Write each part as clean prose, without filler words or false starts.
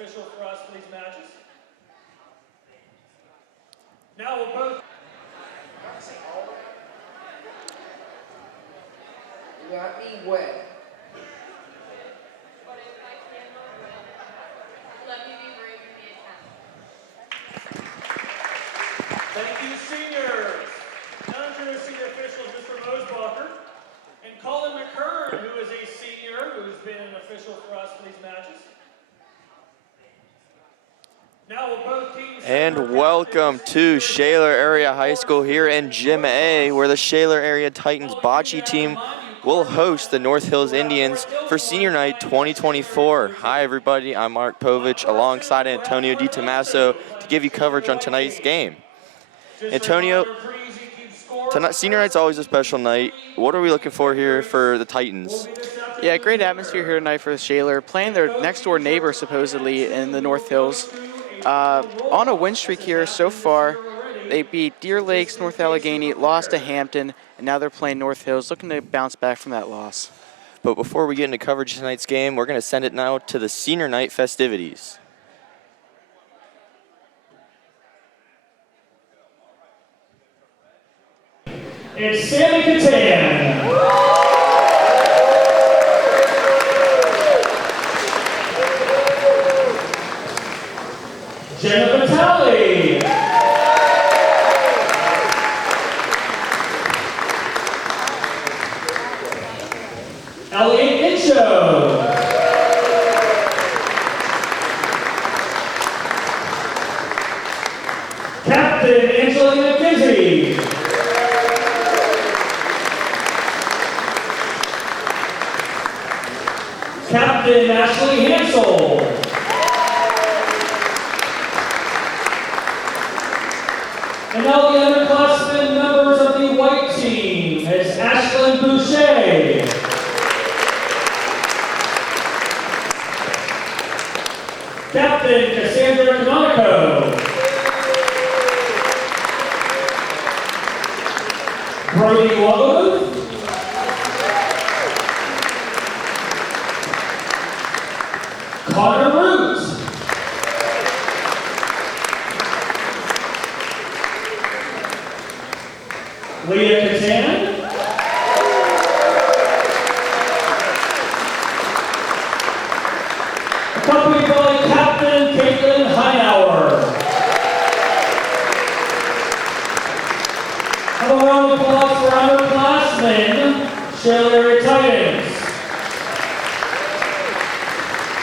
official for us for these matches. Now we'll both. You got me wet. Let me be brave and be a Thank you, seniors. Now introducing the officials, Mr. Mosbacher and Colin McKern, who is a senior who's been an official for us for these matches. Now will both teams. And welcome to Shaler Area High School here in Gym A, where the Shaler Area Titans Bocce team will host the North Hills Indians for Senior Night 2024. Hi everybody, I'm Mark Povich alongside Antonio DiTommaso to give you coverage on tonight's game. Antonio, Senior Night's always a special night. What are we looking for here for the Titans? Yeah, great atmosphere here tonight for the Shaler, playing their next door neighbor supposedly in the North Hills. On a win streak here so far. They beat Deer Lakes, North Allegheny, lost to Hampton, and now they're playing North Hills, looking to bounce back from that loss. But before we get into coverage of tonight's game, we're going to send it now to the Senior Night festivities. It's Sammy Catan. Jenna Vitale. Elliot Incho. Captain Angelina Kizzy. Captain Ashley Hansel. And now the underclassmen members of the white team is Ashlyn Boucher. Captain Cassandra Canonico. Brody Wallace. Connor Root. Leah Catan. Accompanied by Captain Caitlin Heinauer. Have a round of applause for underclassmen, Shaler Titans.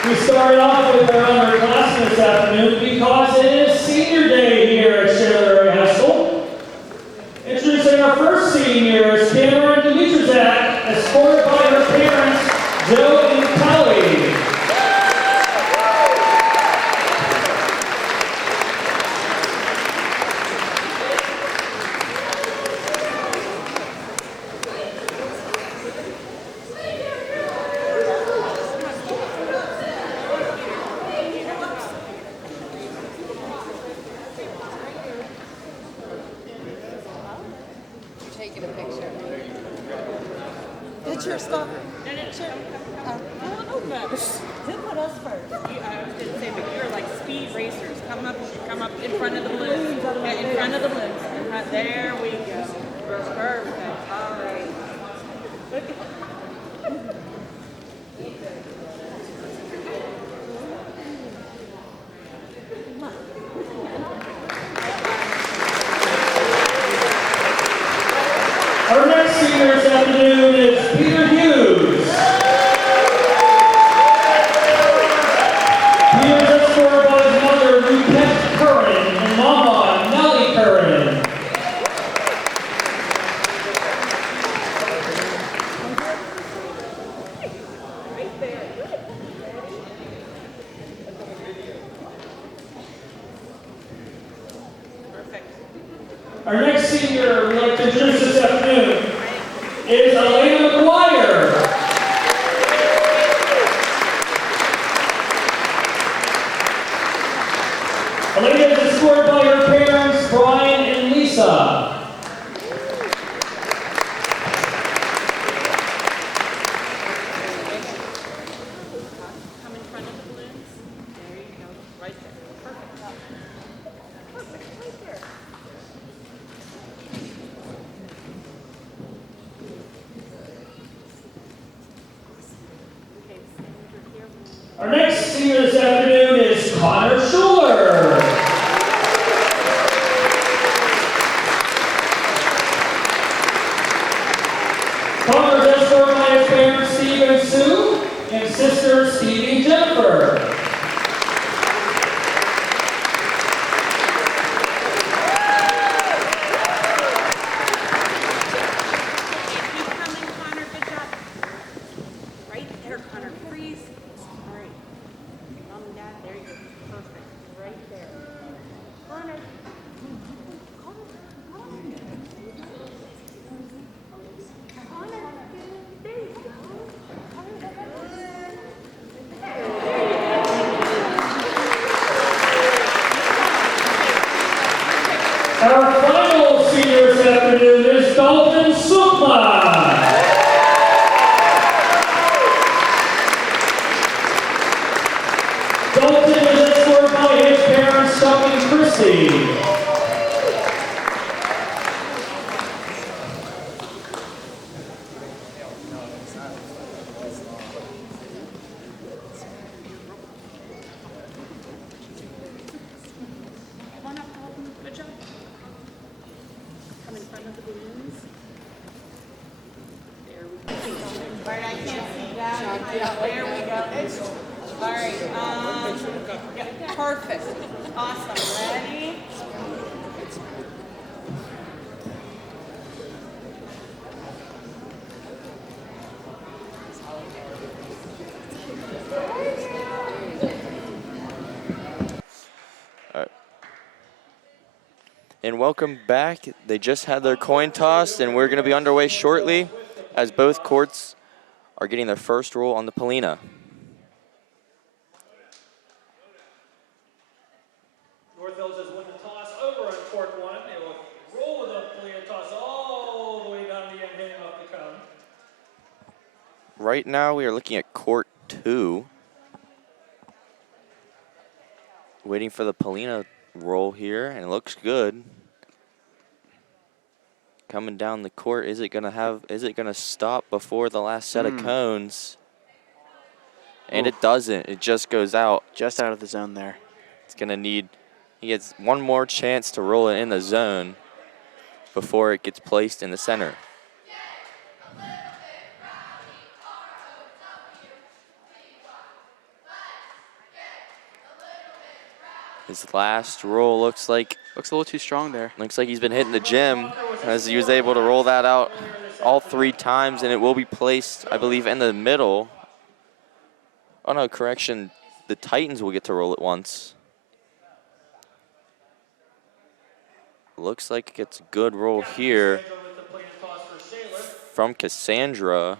We started off with our underclassmen this afternoon because it is senior day here at Shaler High School. Introducing our first senior is Cameron Dimitrzak, escorted by her parents, Joe and Kelly. Taking a picture. Picture stuff. Picture. Who put us first? I was going to say, but you're like speed racers. Come up in front of the balloons. Yeah, in front of the balloons. There we go. Perfect. All right. Our next senior this afternoon is Peter Hughes. He is escorted by his mother, Rupet Curran, and Mama, Nellie Curran. Our next senior we'd like to introduce this afternoon is Elena McGuire. Elena is escorted by her parents, Brian and Lisa. Come in front of the balloons. There you go. Our next senior this afternoon is Connor Shaler. Connor's escort by his parents Steve and Sue and sister Stevie and Jennifer. Keep coming, Connor. Good job. Right there, Connor. Freeze. All right. Mom and Dad, there you go. Perfect. Right there. Connor. Connor. There you go. Our final senior this afternoon is Dalton Sukma. Dalton is escorted by his parents, Chuck and Chrissy. Come on up, Dalton. Good job. Come in front of the balloons. There we go. All right, I can't see that. There we go. All right. Yeah, perfect. Awesome. Ready? And welcome back. They just had their coin toss, and we're going to be underway shortly as both courts are getting their first roll on the Polina. North Hills has won the toss over on court one. They will roll with the Polina toss all the way down the end, hitting off the cone. Right now, we are looking at court 2. Waiting for the Polina roll here, and it looks good. Coming down the court, is it gonna stop before the last set of cones? And it doesn't. It just goes out. Just out of the zone there. It's gonna need, he gets one more chance to roll it in the zone before it gets placed in the center. His last roll looks like a little too strong there. Looks like he's been hitting the gym as he was able to roll that out all 3 times, and it will be placed, I believe, in the middle. Oh no, correction. The Titans will get to roll it once. Looks like it gets a good roll here from Cassandra.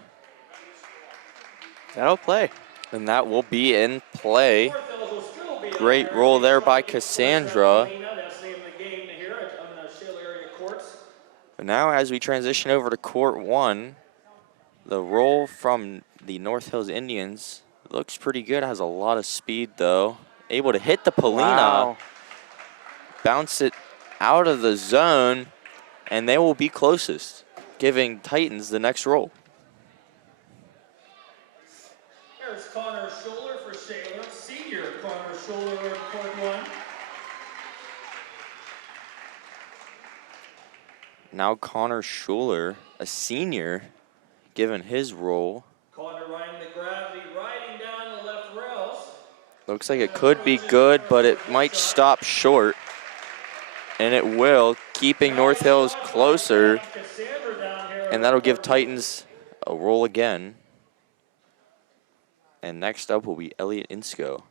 That'll play. And that will be in play. Great roll there by Cassandra. But now as we transition over to court 1, the roll from the North Hills Indians looks pretty good. Has a lot of speed though. Able to hit the Polina. Wow. Bounce it out of the zone, and they will be closest, giving Titans the next roll. There's Connor Shaler for Shaler, senior Connor Shaler in court 1. Now Connor Shaler, a senior, given his roll. Connor riding the gravity, riding down the left rails. Looks like it could be good, but it might stop short. And it will, keeping North Hills closer. And that'll give Titans a roll again. And next up will be Elliot Insco.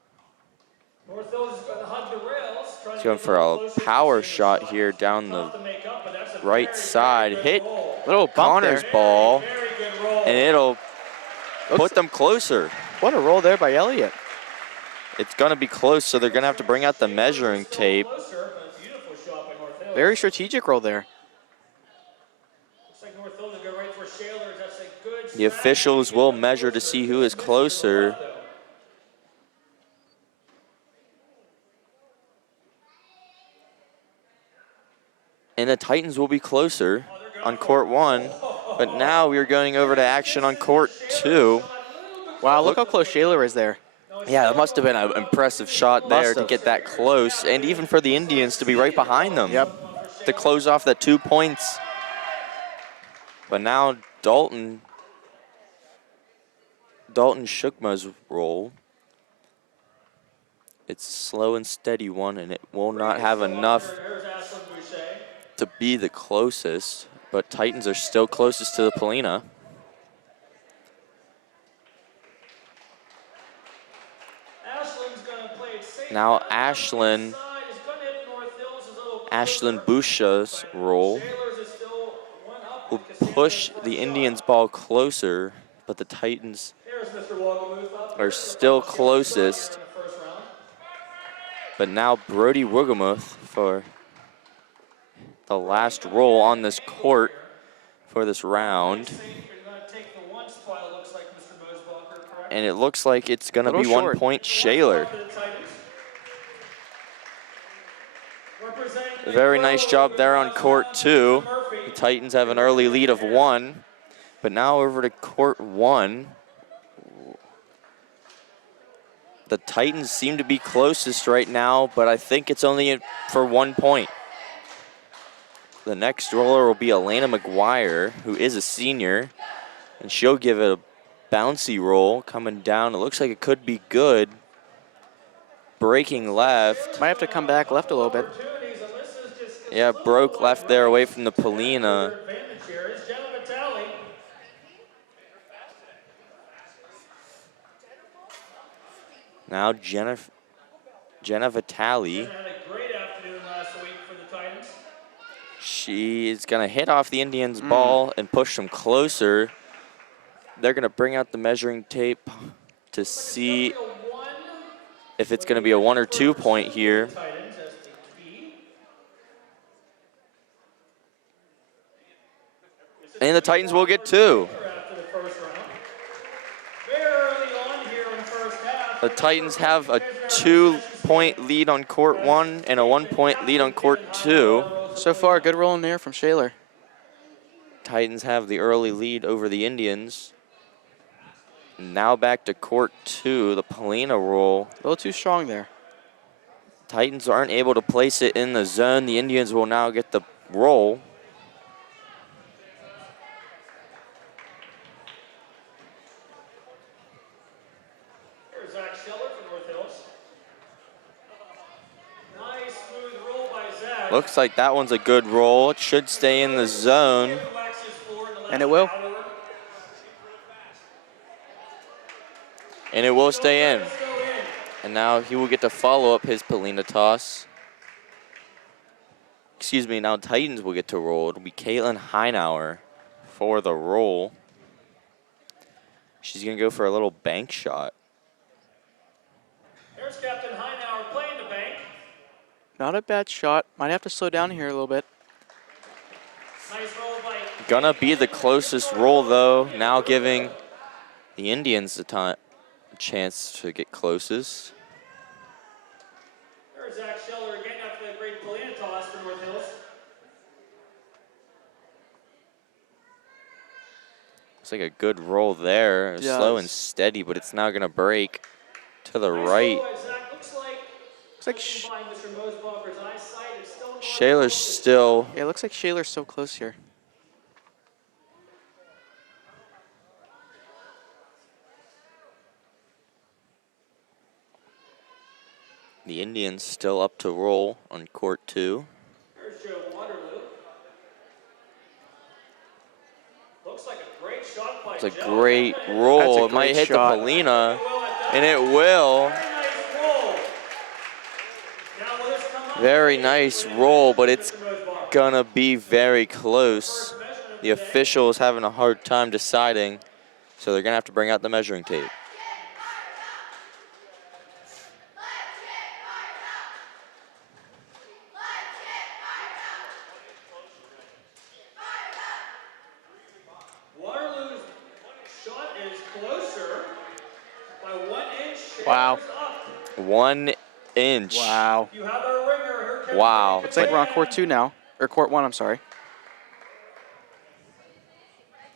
North Hills is going to hug the rails. He's going for a power shot here down the right side. Hit Little bump Connor's there. ball, and it'll put them closer. What a roll there by Elliot. It's going to be close, so they're going to have to bring out the measuring tape. Very strategic roll there. The officials will measure to see who is closer. And the Titans will be closer on court 1, but now we're going over to action on court 2. Wow, look how close Shaler is there. Yeah, it must have been an impressive shot there Must to have. get that close, and even for the Indians to be right behind them. Yep. To close off the 2 points. But now Dalton Shukma's roll. It's a slow and steady one, and it will not have enough to be the closest, but Titans are still closest to the Polina. Now Ashlyn Busha's roll will push the Indians' ball closer, but the Titans are still closest. But now Brody Wugamuth for the last roll on this court for this round. And it looks like it's going to be 1 point Shaler. Very nice job there on court 2. The Titans have an early lead of 1. But now over to court 1. The Titans seem to be closest right now, but I think it's only for 1 point. The next roller will be Elena McGuire, who is a senior, and she'll give it a bouncy roll coming down. It looks like it could be good. Breaking left. Might have to come back left a little bit. Yeah, broke left there away from the Polina. Now Jenna Vitale. She's going to hit off the Indians' ball and push them closer. They're going to bring out the measuring tape to see if it's going to be a 1 or 2 point here. And the Titans will get 2. The Titans have a 2 point lead on court 1 and a 1 point lead on court 2. So far, good roll in there from Shaler. Titans have the early lead over the Indians. Now back to court 2, the Polina roll. A little too strong there. Titans aren't able to place it in the zone. The Indians will now get the roll. Here's Zach Shaler from North Hills. Nice smooth roll by Zach. Looks like that one's a good roll. It should stay in the zone. And it will. And it will stay in. And now he will get to follow up his Polina toss. Excuse me, now Titans will get to roll. It'll be Caitlin Heinauer for the roll. She's going to go for a little bank shot. There's Captain Heinauer playing the bank. Not a bad shot. Might have to slow down here a little bit. Nice roll by Gonna be the closest roll though, now giving the Indians a chance to get closest. There's Zach Shaler again after that great Polina toss for North Hills. Looks like a good roll there. Yeah. Slow and steady, but it's now gonna break to the right. Looks like Shaler's still. Yeah, it looks like Shaler's so close here. The Indians still up to roll on court 2. There's Joe Waterloo. Looks like a great shot by It's a Joe. great That's a roll. It might great hit shot. the Polina, and it will. Very nice roll. Now will this come up? Very nice roll, but it's gonna be very close. The official is having a hard time deciding, so they're gonna have to bring out the measuring tape. Waterloo's shot is closer by 1 inch. Wow. Shaler's up. 1 inch. Wow. You have our ringer. Here comes Wow. Looks like we're on court 2 now. Or court 1, I'm sorry.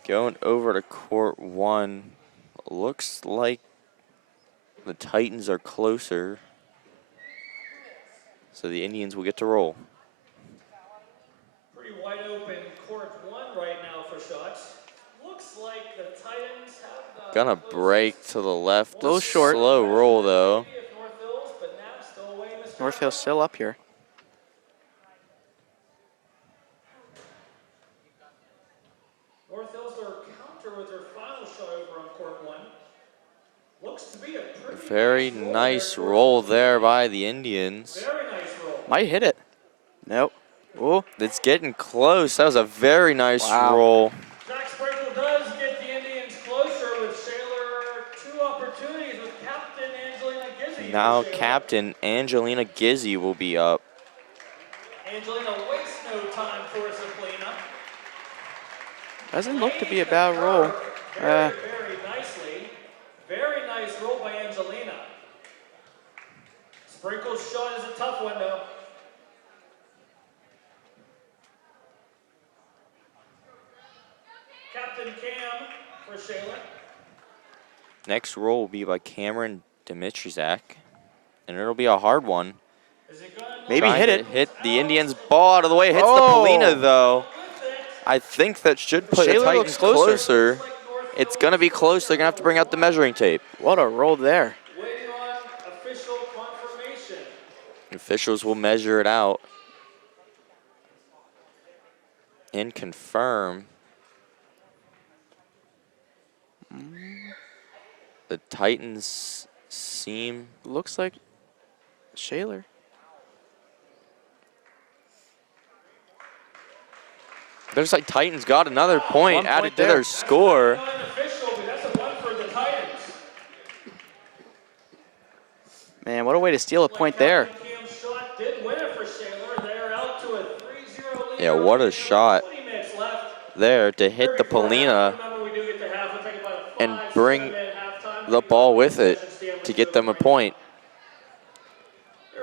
Going over to court 1, looks like The Titans are closer, so the Indians will get to roll. Pretty wide open court one right now for shots. Looks like the Titans have the Gonna break to the left. Little short. Slow roll though. maybe if North Hills, but now still away Mr. North Hill's still up here. North Hills their counter with their final shot over on court one. Looks to be a pretty Very nice roll there by the Indians. Very nice roll. Might hit it. Nope. Ooh. It's getting close. That was a very nice Wow. roll. Jack Sprinkle does get the Indians closer with Shaler. 2 opportunities with Captain Angelina Gizzi. for Now Shaler. Captain Angelina Gizzi will be up. Angelina wastes no time for Zaplina. Doesn't look to be a bad roll. Very, very nicely. Very nice roll by Angelina. Sprinkle's shot is a tough one though. Captain Cam for Shaler. Next roll will be by Cameron Dimitrizak, and it'll be a hard one. Is it gonna Maybe Trying hit to it. Hit the Indians' ball out of the way. Hits the Oh. Polina though. I think that should put the Shaler Titans looks closer. closer. It's gonna be close. They're gonna have to bring out the measuring tape. What a roll there. waiting on official confirmation? Officials will measure it out and confirm. The Titans seem Looks like Shaler. Looks like Titans got another point 1 added point to there. their score. Unofficial, but that's a one for the Titans. Man, what a way to steal a point there. Captain Cam's shot did win it for Shaler. They're out to a 3-0 lead. Yeah, what a shot 20 minutes left. there to hit the Polina Remember, we do get to half. We'll take about a and 5-7 bring minute halftime. the ball with it to get them a point.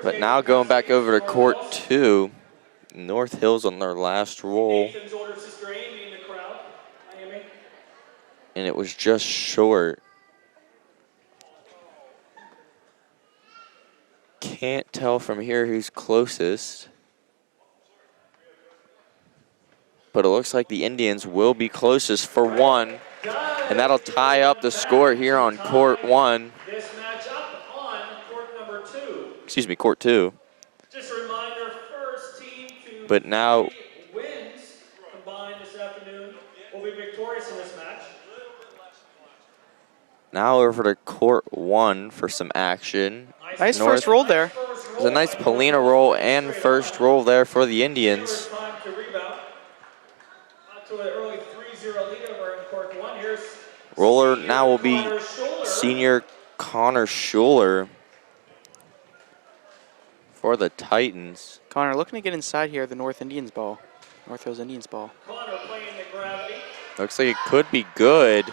But now going back over to court 2, North Hills on their last roll, Nathan's older sister Amy in the crowd. Hi, Amy. and it was just short. Can't tell from here who's closest. But it looks like the Indians will be closest for 1, and that'll tie up the score here on court 1. This matchup on court number 2. Excuse me, court 2. Just a reminder, first team to But now 3 wins combined this afternoon will be victorious in this match. Now over to court 1 for some action. Nice North- first roll there. There's a nice Polina roll and first roll there for the Indians. First time to rebound. Out to an early 3-0 lead over in court 1. Here's Roller senior now will be Connor Shaler. senior Connor Shaler for the Titans. Connor looking to get inside here, the North Indians ball. North Hills Indians ball. Connor playing the gravity. Looks like it could be good.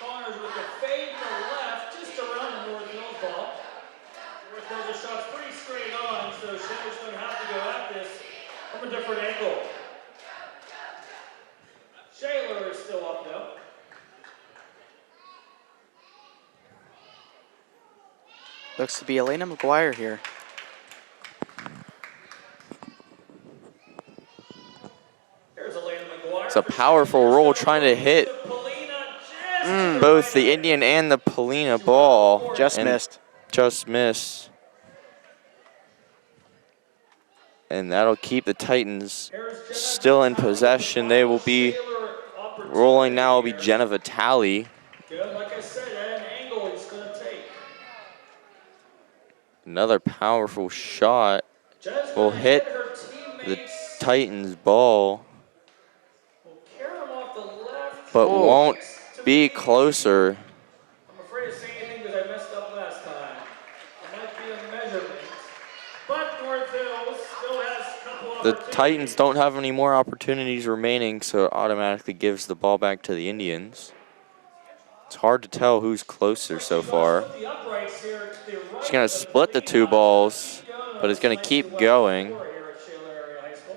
Connors with the fade to left, just around the North Hills ball. North Hills' shot's pretty straight on, so Shaler's going to have to go at this from a different angle. Shaler is still up though. Looks to be Elena McGuire here. Here's Elena McGuire. It's a powerful roll trying to hit Polina both the Indian and the Polina ball. Just And missed. Just missed. And that'll keep the Titans still in possession. They will be rolling now will be Jenna Vitale. Good, like I said, at an angle he's going to take. Another powerful shot Jenna's will gonna hit her the teammates. Titans ball, Will carry him off the left. but Oh. won't be closer. I'm afraid to say anything because I messed up last time. It might be a measurement. But North Hills still has a couple The opportunities. Titans don't have any more opportunities remaining, so it automatically gives the ball back to the Indians. It's hard to tell who's closer so far. Put the uprights here to the right She's gonna of the split the 2 Polina. balls, Keep going. but it's gonna Nice keep left going. score here at Shaler Area High School.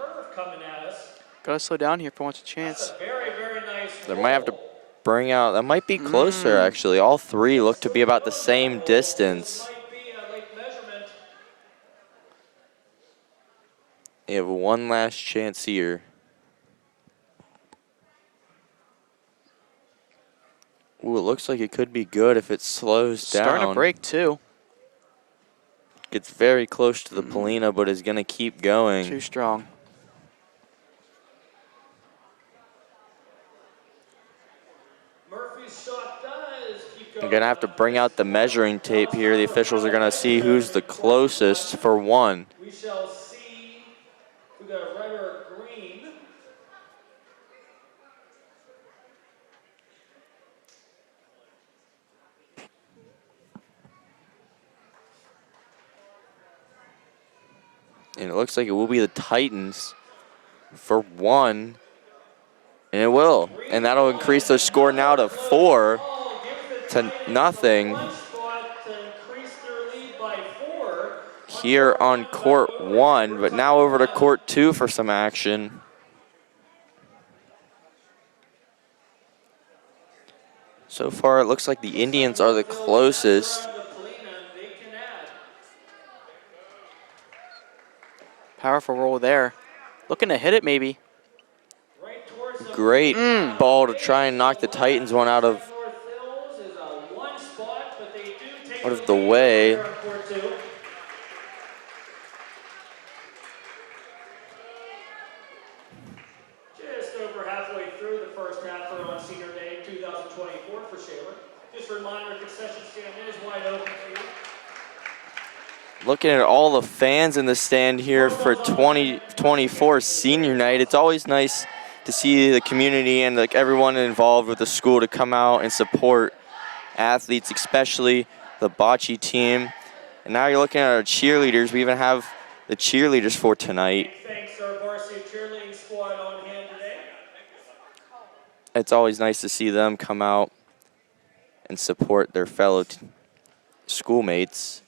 curve coming at us. Gotta slow down here for once a That's chance. a very, very nice They might have to roll. bring out, that might be closer actually. All three look to be about the same distance. This might be a late measurement. They have one last chance here. Ooh, it looks like it could be good if it slows down. Starting to break too. Gets very close to the Polina, but is gonna keep going. Too strong. Murphy's shot does keep going. You're gonna have to bring out the measuring tape here. The officials are gonna see who's the closest for one. We shall see who got red or green. And it looks like it will be the Titans for one. And it will. And that'll increase their score now to 4-0. One spot to increase their lead by 4. Here on court 1, but now over to court 2 for some action. So far, it looks like the Indians are the closest. Powerful roll there. Looking to hit it maybe. Great ball to try and knock the Titans one out of the way. Just over halfway through the first half for on Senior Day 2024 for Shaler. Just a reminder, concession stand is wide open for you. Looking at all the fans in the stand here for 2024 Senior Night, it's always nice to see the community and like everyone involved with the school to come out and support athletes, especially the Bocce team. And now you're looking at our cheerleaders. We even have the cheerleaders for tonight. Thanks to our varsity cheerleading squad on hand today. It's always nice to see them come out and support their fellow schoolmates.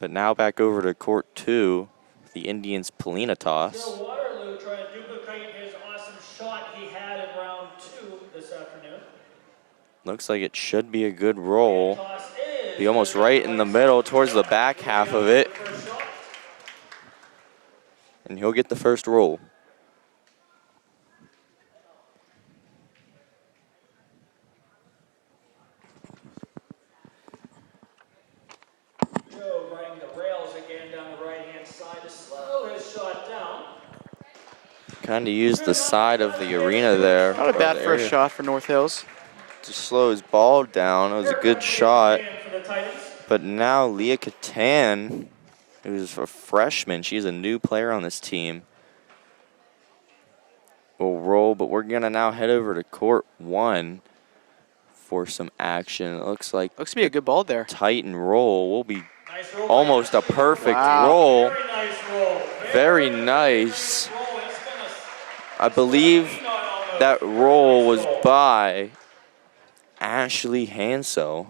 But now back over to court 2, the Indians Polina toss. Joe Waterloo trying to duplicate his awesome shot he had in round 2 this afternoon. Looks like it should be a good roll. Toss is Be almost right in the middle towards the back half of it. first shot. And he'll get the first roll. Joe running the rails again down the right-hand side to slow his shot down. Kind of used the side of the arena there. Not a or bad the first area, shot for North Hills. to slow his ball down. It was a good shot. For the Titans. But now Leah Catan, who's a freshman, she's a new player on this team, will roll. But we're going to now head over to court 1 for some action. It looks like Looks to be a good ball there. Titan roll will be Nice roll. almost a perfect Wow. roll. Very nice roll. Very nice. Roll. It's gonna I believe lean on that roll was by Ashley Hansel.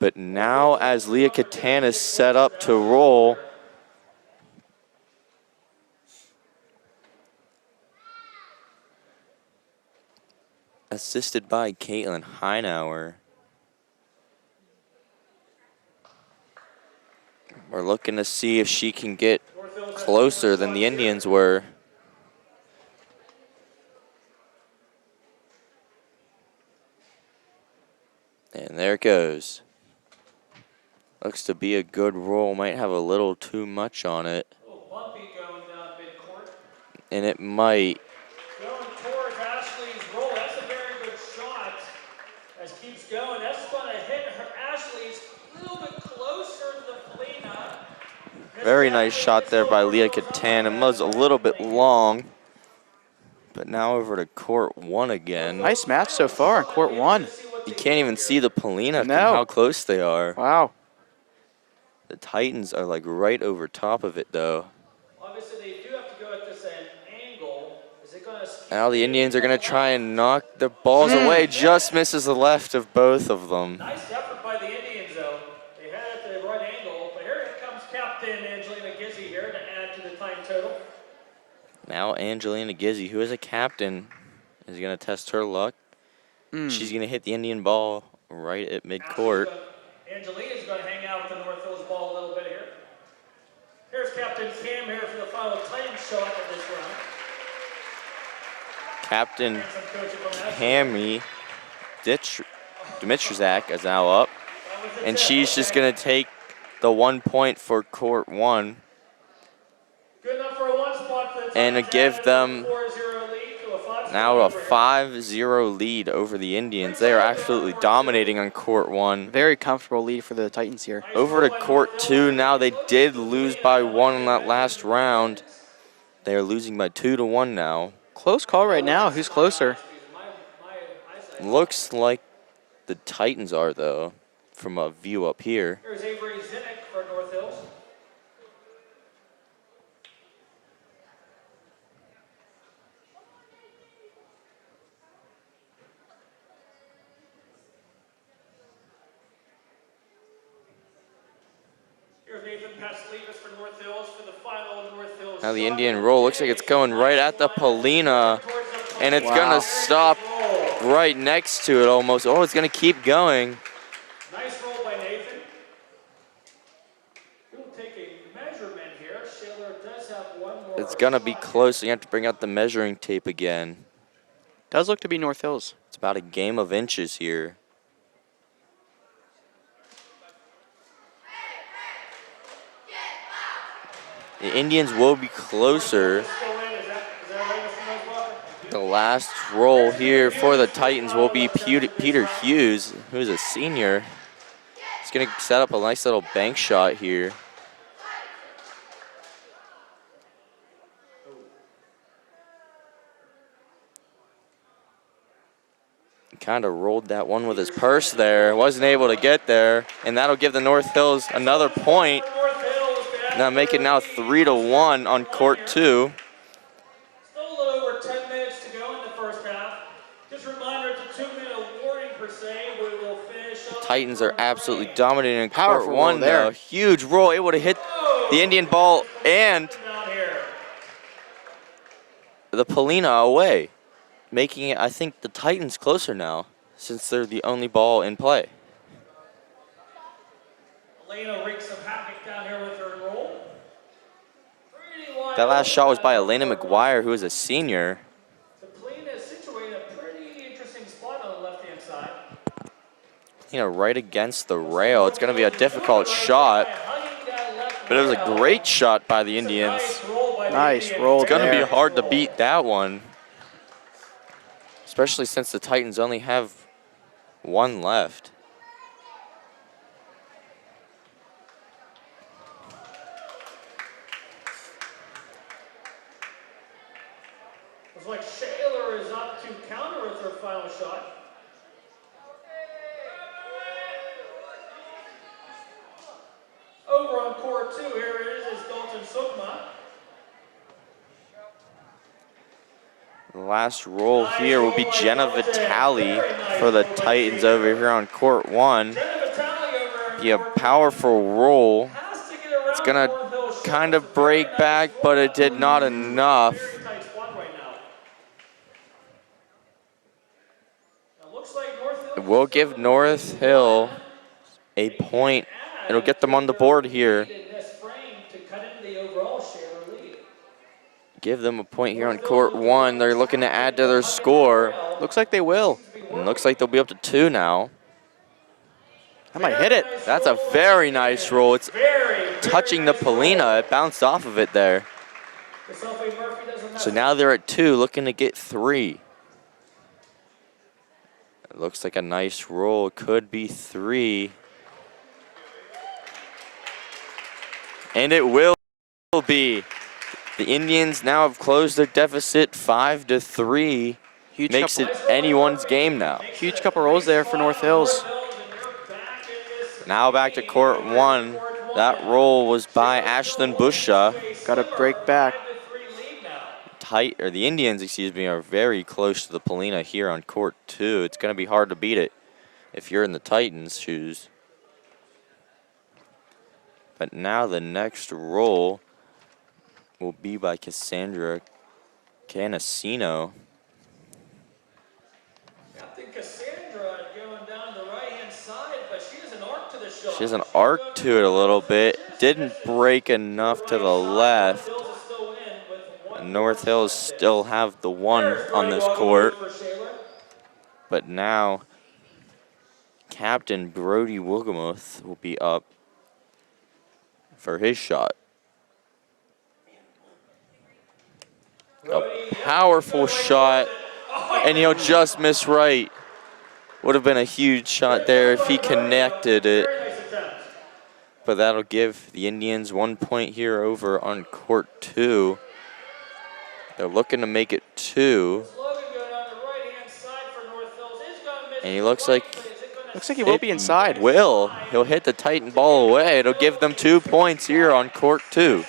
But now as Leah Catan is set up to roll, assisted by Caitlin Heinauer. We're looking to see if she can get closer than the Indians were. And there it goes. Looks to be a good roll. Might have a little too much on it. A little bumpy going down midcourt. And it might. Going towards Ashley's roll. That's a very good shot. As keeps going, that's going to hit her. Ashley's a little bit closer to the Polina. Very nice shot there by Leah Catan. It was a little bit long. But now over to court 1 again. Nice match so far in court 1. You can't even see the Polina from No. how close they are. Wow. The Titans are like right over top of it though. Obviously, they do have to go at this angle. Is it going to Now the Indians are going to try and knock the balls away. Just misses the left of both of them. Nice effort by the Indians, though. They had it at the right angle. But here comes Captain Angelina Gizzi here to add to the time total. Now Angelina Gizzi, who is a captain, is going to test her luck. She's going to hit the Indian ball right at midcourt. Angelina's going to hang out with the North Hills ball a little bit here. Here's Captain Cam here for the final Titan shot of this round. Captain Cammy Dmitrizak is now up. And she's just going to take the 1 point for court 1. Good enough for a 1 spot for the And give them 4-0 lead to a 5-0 now a over here. 5-0 lead over the Indians. They are absolutely dominating on court 1. Very comfortable lead for the Titans here. Over to court 2. Now they did lose by 1 in that last round. They are losing by 2-1 now. Close call right now. Who's closer? Looks like the Titans are, though, from a view up here. Here's Avery Zinnick for North Hills. Here's Nathan Paslivas for North Hills for the final North Hills. Now the Indian roll looks like it's going right at the Polina, and it's gonna stop right next to it almost. Oh, it's gonna keep going. Nice roll by Nathan. We'll take a measurement here. Shaler does have one more. It's gonna be close. You have to bring out the measuring tape again. Does look to be North Hills. It's about a game of inches here. The Indians will be closer. The last roll here for the Titans will be Peter Hughes, who's a senior. He's gonna set up a nice little bank shot here. Kind of rolled that one with his purse there. Wasn't able to get there, and that'll give the North Hills another point. Now make it now 3-1 on court 2. Still a little over 10 minutes to go in the first half. Just a reminder, it's a 2-minute warning per se. We will finish up. Titans are absolutely dominating in court Powerful 1 roll there. though. Huge roll. It would have hit the Indian ball and Down here. the Polina away, making it, I think, the Titans closer now, since they're the only ball in play. Elena wreaks some havoc down here with her roll. Pretty wide That last open shot was by down Elena here. McGuire, who is a senior. The Polina is situated in a pretty interesting spot on the left-hand side. Right against the rail. It's going to be a difficult shot, Hugging that left but it was a rail. great shot by the Indians. Nice roll by the Nice Indians. roll It's going to be there. hard to beat that one, especially since the Titans only have 1 left. Looks like Shaler is up to counter with her final shot. Over on court 2, here it is Dalton Sukma. The last roll here will be Jenna Vitale for the Titans over here on court 1. Jenna Vitale over Be a on court powerful roll. has to get around It's gonna North Hills short. kind It's a of very break nice back, roll. but it did not enough. Very tight spot right now. Now looks like North Hills It will give North Hill a point. It'll get them on the board here. in this frame to cut into the overall Shaler lead. Give them a point here on court 1. They're looking to add to their score. Looks like they will. And looks like they'll be up to 2 now. I might hit it. That's a very nice roll. It's Very touching the Polina. It bounced off of it there. Sophie Murphy doesn't mess So now they're at 2, looking to get 3. It looks like a nice roll. It could be 3. And it will be. The Indians now have closed their deficit 5-3. Huge Makes couple, it anyone's game now. huge couple rolls there for North Hills. Now back to court 1. That roll was by Ashlyn Busha. Got to break back. The Indians, excuse me, are very close to the Polina here on court 2. It's going to be hard to beat it if you're in the Titans' shoes. But now the next roll will be by Cassandra Canasino. Captain Cassandra going down the right-hand side, but she has an arc to the shot. She has an arc to it a little bit. Didn't break enough to the left. And North Hills still have the one on this court. But now, Captain Brody Wilgemuth will be up for his shot. A powerful shot, and he'll just miss right. Would have been a huge shot there if he connected it. But that'll give the Indians 1 point here over on court 2. They're looking to make it 2. And he looks like he will be inside. He'll hit the Titan ball away. It'll give them 2 points here on court 2.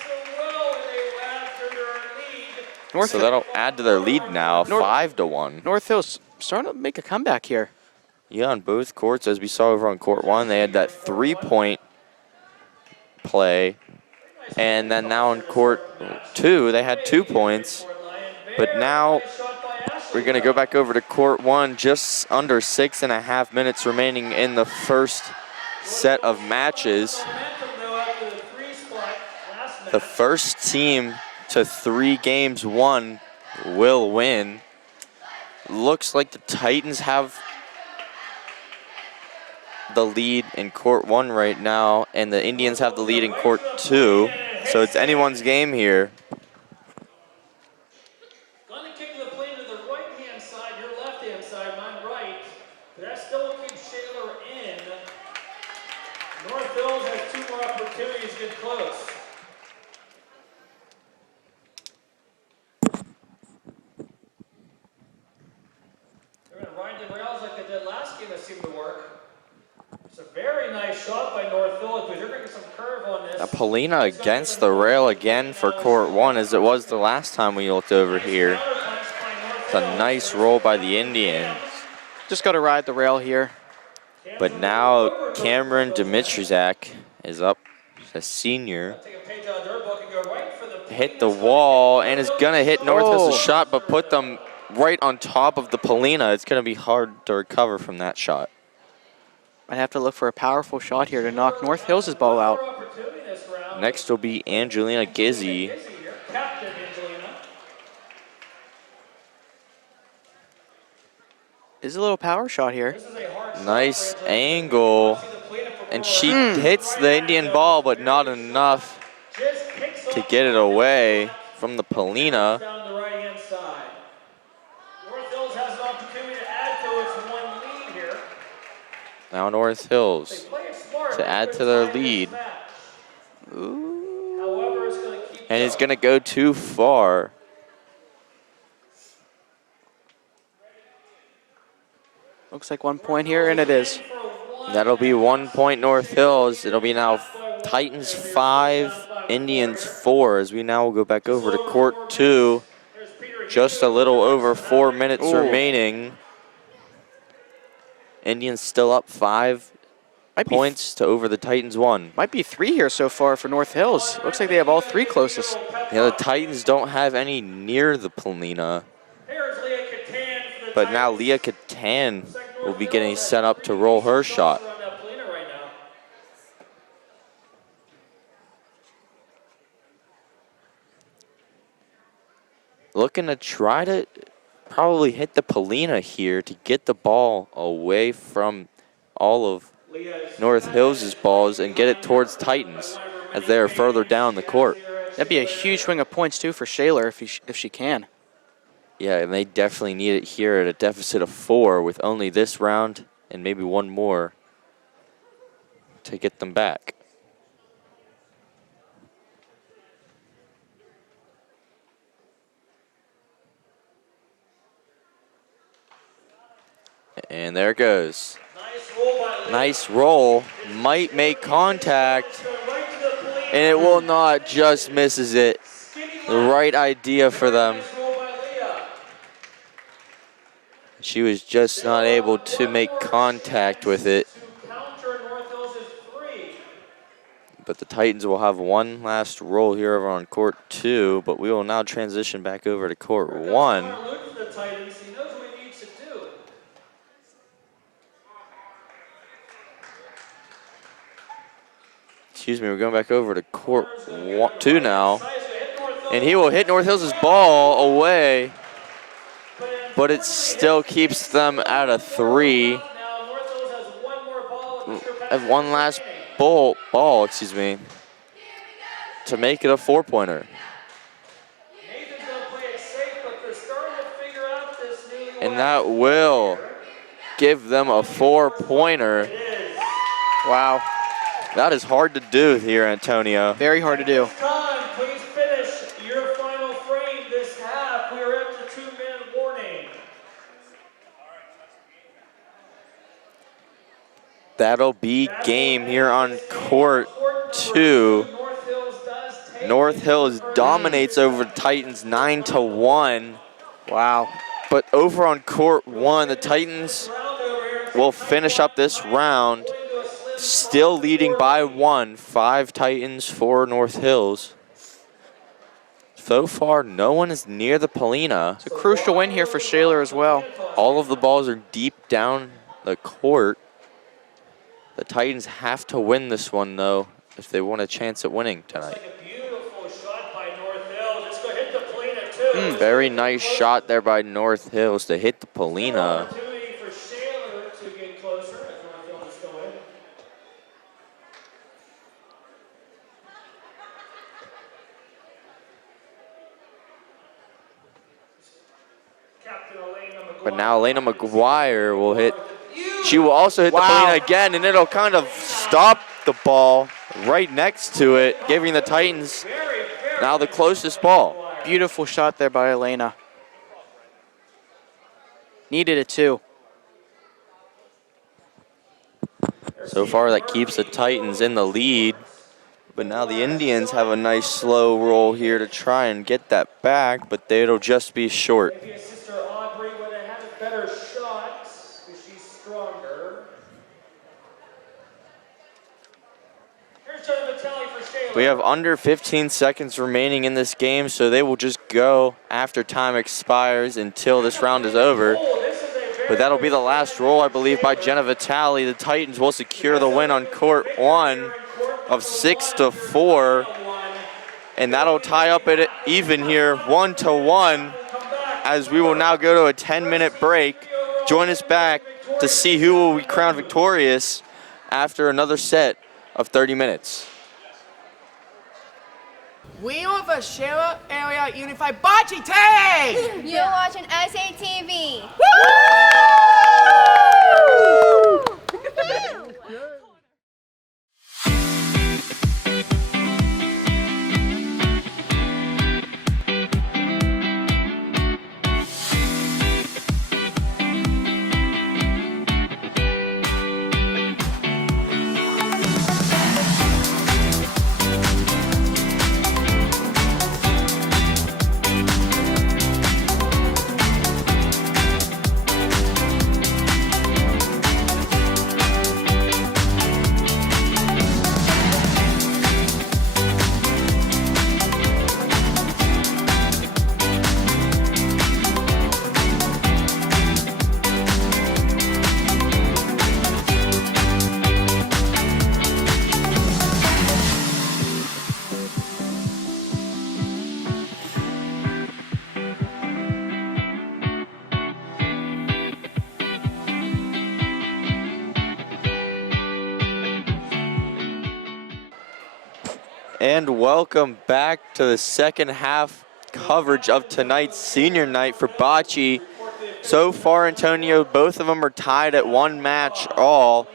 So that'll add to their lead now, 5-1. North Hills starting to make a comeback here. Yeah, on both courts, as we saw over on court 1, they had that 3-point play. And then now on court 2, they had 2 points. But now we're going to go back over to court 1, just under 6.5 minutes remaining in the first set of matches. The first team to 3 games won will win. Looks like the Titans have the lead in court 1 right now, and the Indians have the lead in court 2. So it's anyone's game here. Gonna kick the plane to the right-hand side, your left-hand side, mine right. But that still keeps Shaler in. North Hills has 2 more opportunities to get close. They're gonna ride the rails like they did last game that seemed to work. It's a very nice shot by North Hills, because you're getting some curve on this. Polina against the rail again for court 1, as it was the last time we looked over here. It's a nice roll by the Indians. Just got to ride the rail here. But now Cameron Dimitrizak is up, a senior. Hit the wall and is gonna hit North Hills' shot, but put them right on top of the Polina. It's gonna be hard to recover from that shot. Might have to look for a powerful shot here to knock North Hills' ball out. Next will be Angelina Gizzi. Is a little power shot here. Nice angle. And she hits the Indian ball, but not enough to get it away from the Polina. Now North Hills to add to their lead. Ooh. And it's gonna go too far. Looks like 1 point here, and it is. That'll be 1 point North Hills. It'll be now Titans 5, Indians 4, as we now will go back over to court 2. Just a little over 4 minutes remaining. Indians still up 5 points to over the Titans 1. Might be 3 here so far for North Hills. Looks like they have all 3 closest. Yeah, the Titans don't have any near the Polina. But now Leah Catan will be getting set up to roll her shot. Looking to try to probably hit the Polina here to get the ball away from all of North Hills' balls and get it towards Titans as they are further down the court. That'd be a huge swing of points too for Shaler if she can. Yeah, and they definitely need it here at a deficit of 4 with only this round and maybe one more to get them back. And there it goes. Nice roll. Might make contact. And it will not, just misses it. The right idea for them. She was just not able to make contact with it. But the Titans will have one last roll here over on court 2, but we will now transition back over to court 1. Luke for the Titans. He knows what he needs to do. Excuse me, we're going back over to court 2 now. And he will hit North Hills' ball away, but it still keeps them at a 3. Have one last ball, to make it a 4-pointer. And that will give them a 4-pointer. Wow. That is hard to do here, Antonio. Very hard to do. Please finish your final frame this half. We are at the 2-minute warning. That'll be game here on court 2. North Hills dominates over Titans 9-1. Wow. But over on court 1, the Titans will finish up this round, still leading by 1. 5 Titans, 4 North Hills. So far, no one is near the Polina. It's a crucial win here for Shaler as well. All of the balls are deep down the court. The Titans have to win this one, though, if they want a chance at winning tonight. Very nice shot there by North Hills to hit the Polina. But now Elena McGuire will hit. She will also hit the Polina again, and it'll kind of stop the ball right next to it, giving the Titans now the closest ball. Beautiful shot there by Elena. Needed it too. So far, that keeps the Titans in the lead. But now the Indians have a nice slow roll here to try and get that back, but it'll just be short. We have under 15 seconds remaining in this game, so they will just go after time expires until this round is over. But that'll be the last roll, I believe, by Jenna Vitale. The Titans will secure the win on court 1 of 6-4. And that'll tie up it even here, 1-1, as we will now go to a 10-minute break. Join us back to see who will be crowned victorious after another set of 30 minutes. We are the Shaler Area Unified Bocce Team! You're watching SATV. And welcome back to the second half coverage of tonight's senior night for Bocce. So far, Antonio, both of them are tied at 1 match all.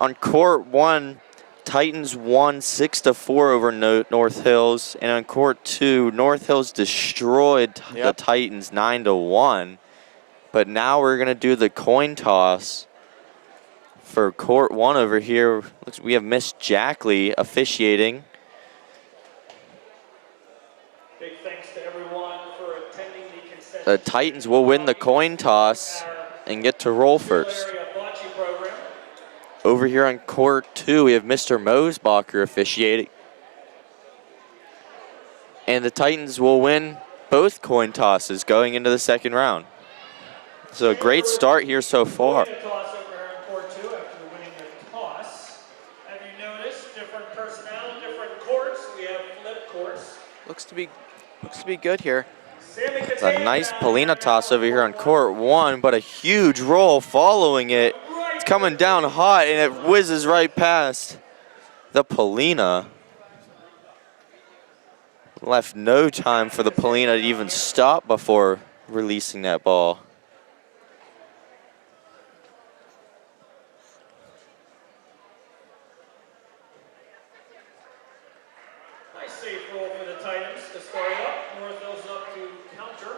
On court 1, Titans won 6-4 over North Hills, and on court 2, North Hills destroyed the Titans 9-1. But now we're gonna do the coin toss for court 1 over here. Looks we have Miss Jackley officiating. The Titans will win the coin toss and get to roll first. Over here on court 2, we have Mr. Mosbacher officiating. And the Titans will win both coin tosses going into the second round. So a great start here so far. Toss over here in court 2 after winning the toss. Have you noticed different personnel, different courts? We have flip courts. Looks to be good here. It's a nice Polina toss over here on court 1, but a huge roll following it. It's coming down hot, and it whizzes right past the Polina. Left no time for the Polina to even stop before releasing that ball. Nice safe roll for the Titans to start up. North Hills up to counter.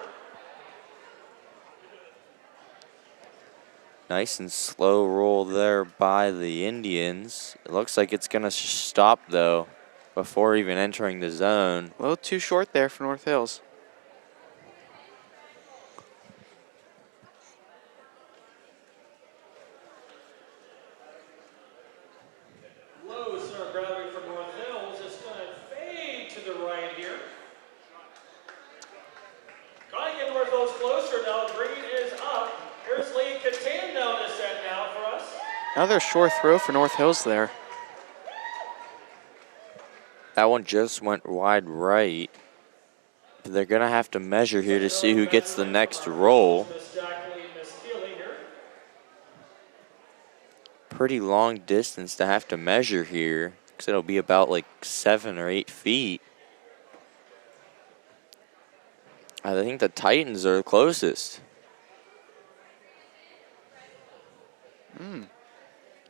Nice and slow roll there by the Indians. It looks like it's gonna stop though before even entering the zone. A little too short there for North Hills. Low center of gravity for North Hills. It's going to fade to the right here. Trying to get North Hills closer now. Green is up. Here's Lee Catan down the set now for us. Another short throw for North Hills there. That one just went wide right. They're gonna have to measure here to see who gets the next roll. Pretty long distance to have to measure here, because it'll be about like 7 or 8 feet. I think the Titans are the closest.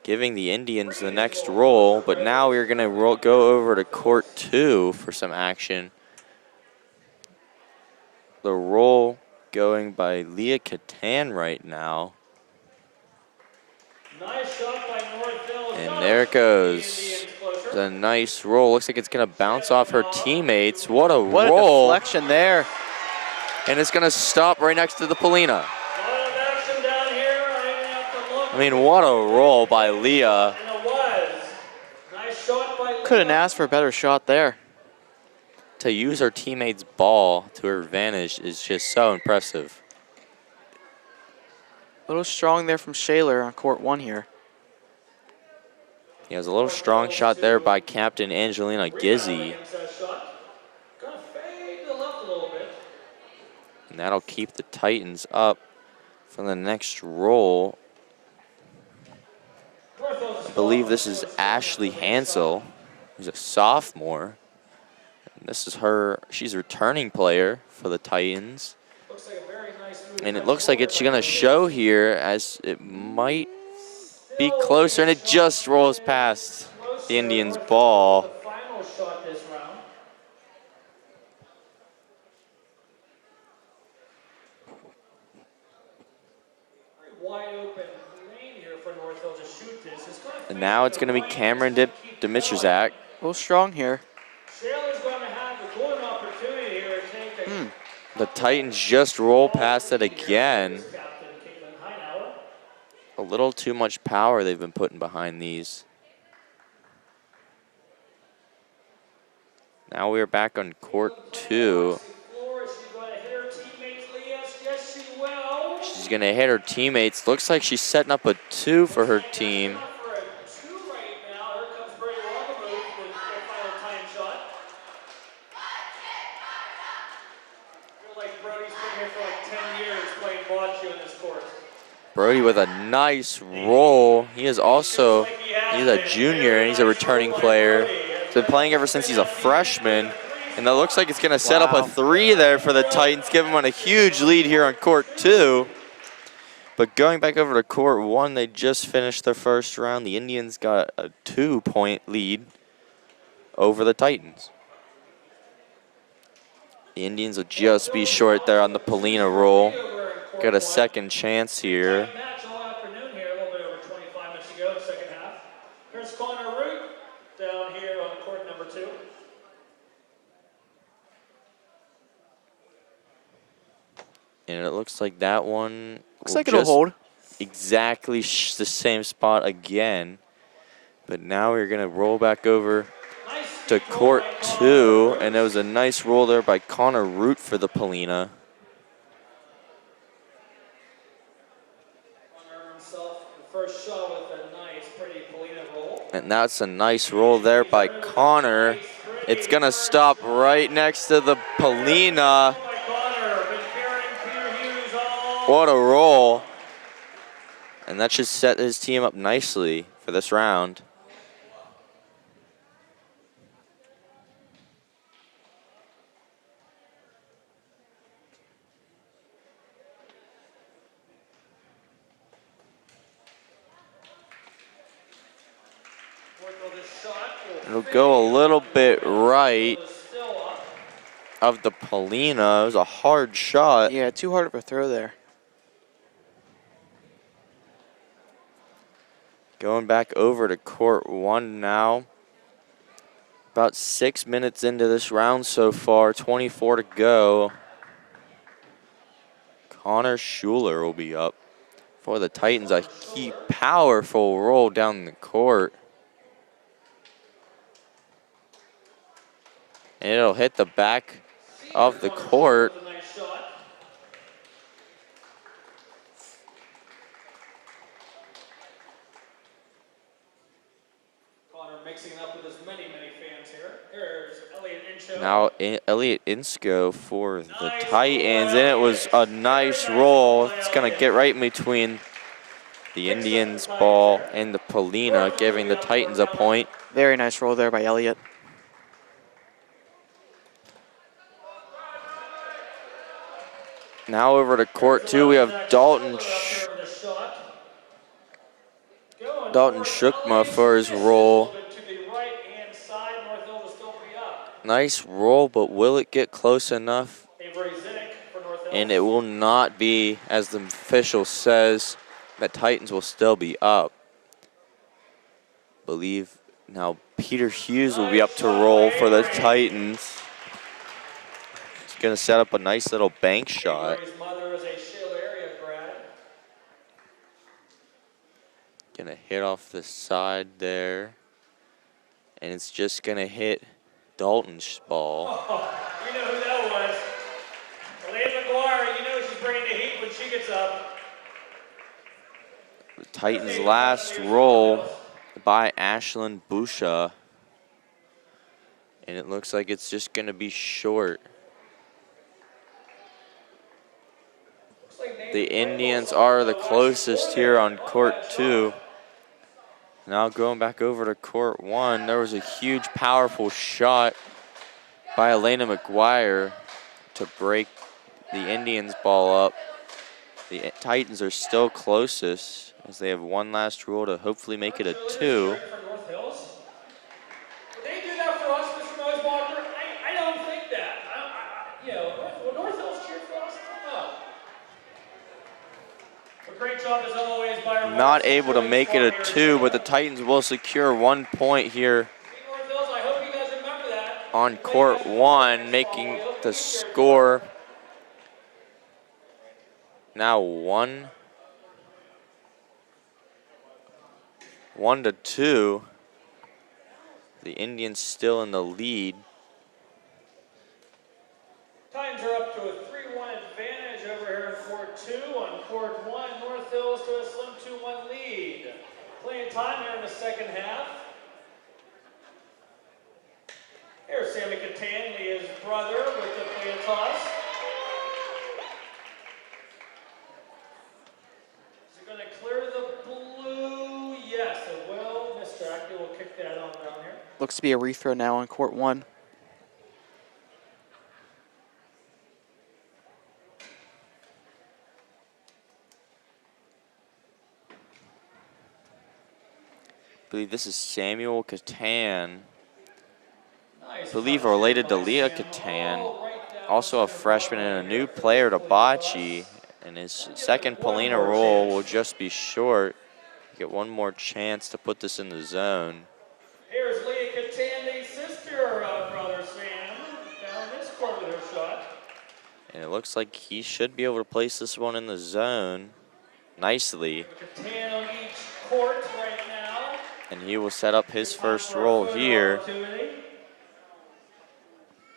Giving the Indians the next roll, but now we're gonna go over to court 2 for some action. The roll going by Leah Catan right now. Nice shot by North Hills. And there it goes. It's a nice roll. Looks like it's gonna bounce off her teammates. What a What roll. a deflection there. And it's gonna stop right next to the Polina. I mean, what a roll by Leah. Couldn't ask for a better shot there. To use her teammate's ball to her advantage is just so impressive. A little strong there from Shaler on court 1 here. He has a little strong shot there by Captain Angelina Gizzi. And that'll keep the Titans up for the next roll. I believe this is Ashley Hansel, who's a sophomore. And this is her, she's a returning player for the Titans. And it looks like it's gonna show here as it might be closer, and it just rolls past the Indians' ball. And now it's gonna be Cameron Dimitrzak. A little strong here. Shaler's going to have a good opportunity here to take a The Titans just roll past it again. A little too much power they've been putting behind these. Now we are back on court 2. She's gonna hit her teammates. Looks like she's setting up a 2 for her team. Brody with a nice roll. He is also, he's a junior and he's a returning player. He's been playing ever since he's a freshman. And that looks like it's gonna set up a 3 there for the Titans, giving them a huge lead here on court 2. But going back over to court 1, they just finished their first round. The Indians got a 2-point lead over the Titans. The Indians will just be short there on the Polina roll. Got a second chance here. Here's Connor Root down here on court number 2. And it looks like that one Looks like it'll hold. exactly the same spot again. But now we're gonna roll back over to court 2, and it was a nice roll there by Connor Root for the Polina. First shot with a nice, pretty Polina roll. And that's a nice roll there by Connor. It's gonna stop right next to the Polina. What a roll. And that should set his team up nicely for this round. It'll go a little bit right of the Polina. It was a hard shot. Yeah, too hard of a throw there. Going back over to court 1 now. About 6 minutes into this round so far, 24 to go. Connor Shaler will be up for the Titans. A key powerful roll down the court. And it'll hit the back of the court. Mixing it up with his many fans here. Here's Elliot Inscho. Now Elliot Insco for the Titans, and it was a nice roll. It's gonna get right in between the Indians' ball and the Polina, giving the Titans a point. Very nice roll there by Elliot. Now over to court 2, we have Dalton Shukma for his roll. Nice roll, but will it get close enough? And it will not be, as the official says, that Titans will still be up. Believe now Peter Hughes will be up to roll for the Titans. He's gonna set up a nice little bank shot. Gonna hit off the side there. And it's just gonna hit Dalton's ball. Oh, you know who that was. Elaine McGuire, you know she's bringing the heat when she gets up. The Titans' last roll by Ashlyn Busha. And it looks like it's just gonna be short. The Indians are the closest here on court 2. Now going back over to court 1, there was a huge, powerful shot by Elena McGuire to break the Indians' ball up. The Titans are still closest as they have one last roll to hopefully make it a 2. They do that for us, Mr. Mosbacher? I don't think that. You know, will North Hills cheer for us? No. A great job as always by our Not able to make it a 2, but the Titans will secure 1 point here North Hills, I hope you guys remember that. on court 1, making the score now 1 to 2. The Indians still in the lead. Titans are up to a 3-1 advantage over here in court 2. On court 1, North Hills to a slim 2-1 lead. Plenty of time here in the second half. Here's Sammy Catan, his brother, with the play toss. Is it going to clear the blue? Yes, it will. Mr. Ackley will kick that on down here. Looks to be a rethrow now on court 1. I believe this is Samuel Catan. I believe related to Leah Catan. Also a freshman and a new player to Bocce. And his second Polina roll will just be short. Get one more chance to put this in the zone. Here's Leah Catan, the sister of Brother Sam, down this court with her shot. And it looks like he should be able to place this one in the zone nicely. Catan on each court right now. And he will set up his first roll here.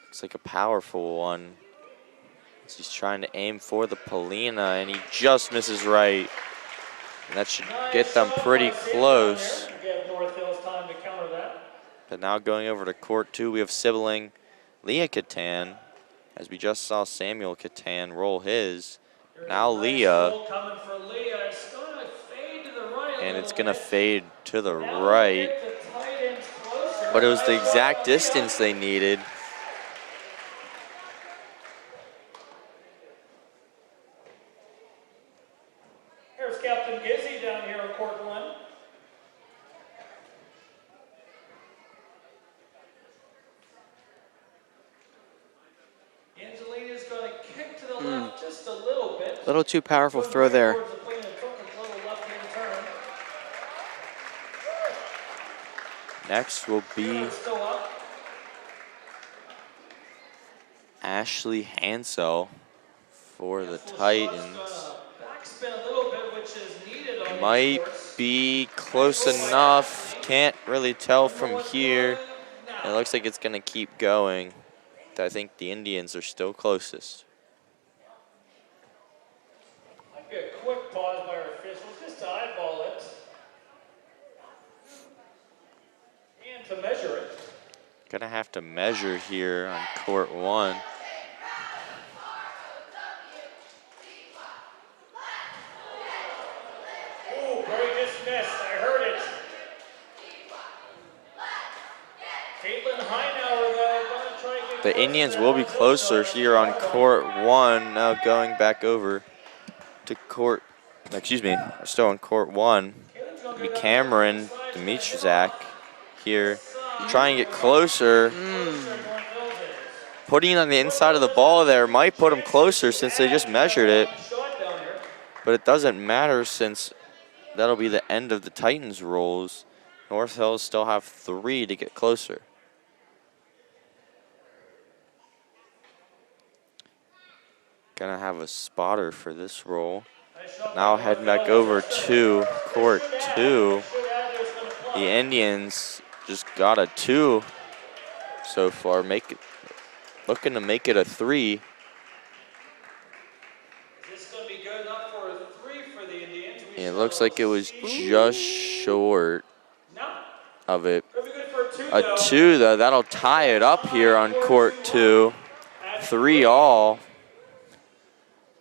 Looks like a powerful one. He's trying to aim for the Polina, and he just misses right. And that should get them pretty close. But now going over to court 2, we have sibling Leah Catan, as we just saw Samuel Catan roll his. Now Leah. And it's gonna fade to the right. But it was the exact distance they needed. Here's Captain Gizzy down here on court 1. Angelina's going to kick to the left just a little bit. A little too powerful throw there. Next will be Ashley Hansel for the Titans. Might be close enough. Can't really tell from here. It looks like it's gonna keep going. I think the Indians are still closest. Might be a quick pause by our officials just to eyeball it. And to measure it. Gonna have to measure here on court 1. Ooh, Bray just missed. I heard it. Caitlin Heinauer, though, gonna try and get The Indians will be closer here on court 1. Now going back over to court, excuse me, still on court 1. It'll be Cameron Dimitrzak here. Try and get closer. Putting it on the inside of the ball there might put him closer since they just measured it. But it doesn't matter since that'll be the end of the Titans rolls. North Hills still have 3 to get closer. Gonna have a spotter for this roll. Now heading back over to court 2. The Indians just got a 2 so far. Looking to make it a 3. Is this going to be good enough for a 3 for the Indians? It looks like it was just short of it. A 2 though, that'll tie it up here on court 2. 3-all.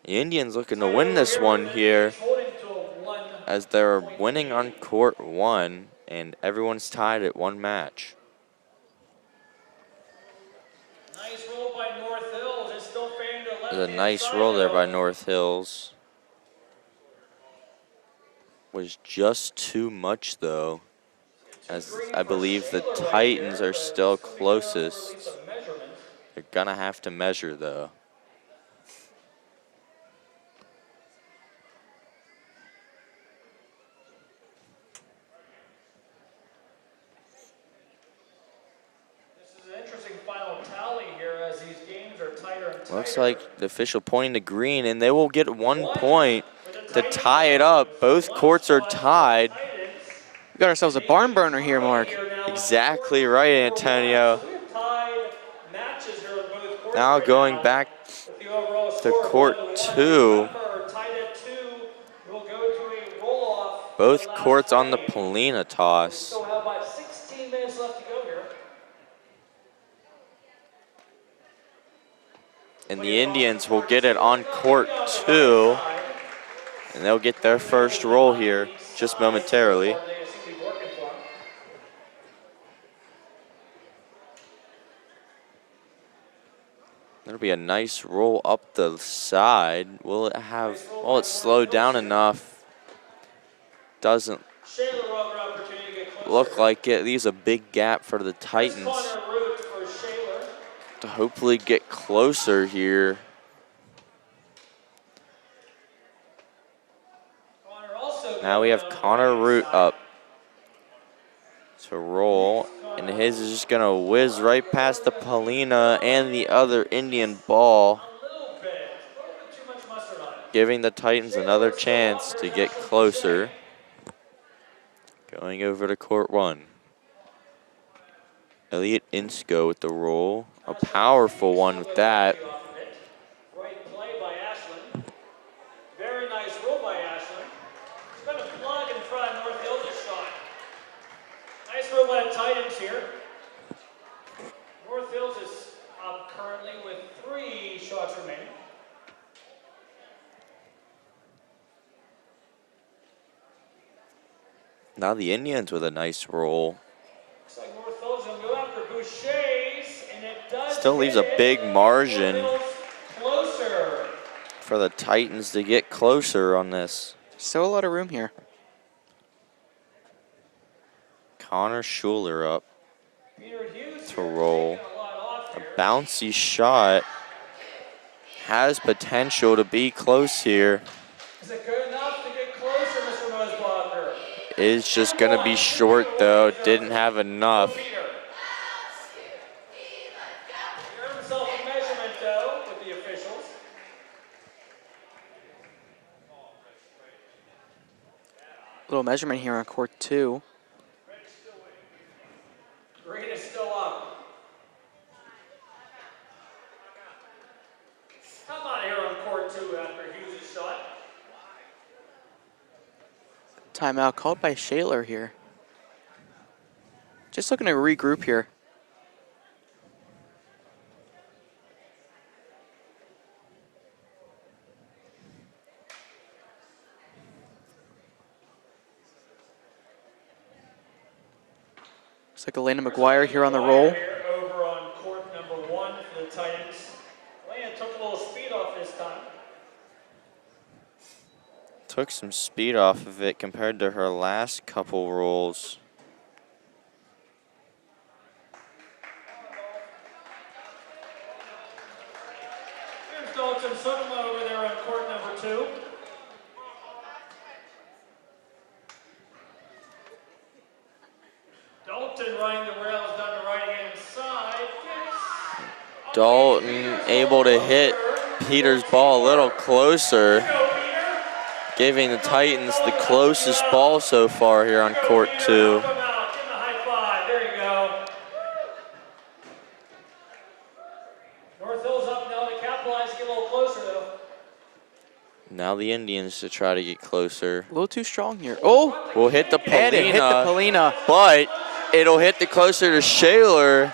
The Indians looking to win this one here, as they're winning on court 1 and everyone's tied at 1 match. Nice roll by North Hills. It's still fading to left. There's a nice roll there by North Hills. Was just too much though, as I believe the Titans are still closest. They're gonna have to measure though. Looks like the official pointing to green, and they will get 1 point to tie it up. Both courts are tied. We got ourselves a barn burner here, Mark. Exactly right, Antonio. Now going back to court 2. Both courts on the Polina toss. And the Indians will get it on court 2. And they'll get their first roll here just momentarily. That'll be a nice roll up the side. Will it have, well, it's slowed down enough. Doesn't look like it. Leaves a big gap for the Titans to hopefully get closer here. Now we have Connor Root up to roll, and his is just gonna whiz right past the Polina and the other Indian ball, giving the Titans another chance to get closer. Going over to court 1. Elliot Insco with the roll. A powerful one with that. Great play by Ashland. Very nice roll by Ashland. He's going to plug in front of North Hills' shot. Nice roll by the Titans here. North Hills is up currently with 3 shots remaining. Now the Indians with a nice roll. Looks like North Hills going to go after Boucher's, and it does. Still leaves a big margin North Hills closer. for the Titans to get closer on this. Still a lot of room here. Connor Shaler up Peter Hughes to here roll. taking a lot off A here. bouncy shot. Has potential to be close here. Is it good enough to get closer, Mr. Mosbacher? Is just going to be short, though. Didn't have enough. Peter. He earned himself a measurement, though, with the officials. Little measurement here on court 2. Green is still up. How about here on court 2 after Hughes' shot? Timeout called by Shaler here. Just looking to regroup here. Looks like Elena McGuire here on the roll. Here over on court number 1 for the Titans. Elena took a little speed off this time. Took some speed off of it compared to her last couple rolls. Here's Dalton Sutherland over there on court number 2. Dalton running the rails down the right-hand side. Dalton able to hit Peter's ball a little closer, giving the Titans the closest ball so far here on court 2. Come out, give him a high five. There you go. North Hills up now to capitalize, get a little closer though. Now the Indians to try to get closer. A little too strong here. Oh, Will hit the and it hit the Polina, Polina. but it'll hit the closer to Shaler.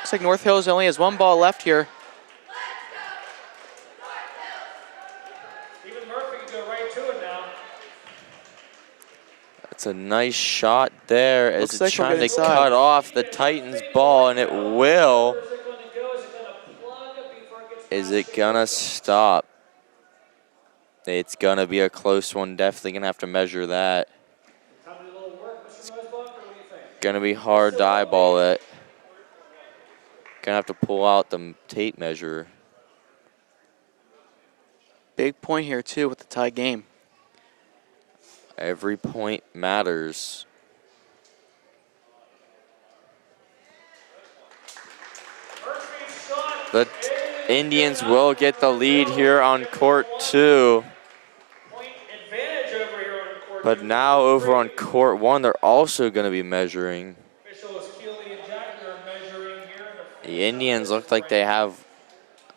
Looks like North Hills only has 1 ball left here. Even Murphy can go right to it now. That's a nice shot there as Looks it's like we'll trying get to inside. cut off the Titans ball, and it will. Where's it going to go? Is it going to plug it before it gets Is it gonna stop? It's gonna be a close one. Definitely gonna have to measure that. Time to do a little work, Mr. Rosebach, or what do you think? Gonna be hard to eyeball it. Gonna have to pull out the tape measure. Big point here too with the tie game. Every point matters. Murphy's shot. The Indians will get the lead here on court 2. Point advantage over here on court But 2. now over on court 1, they're also gonna be measuring. Officials Keeley and Jackson are measuring here. The Indians look like they have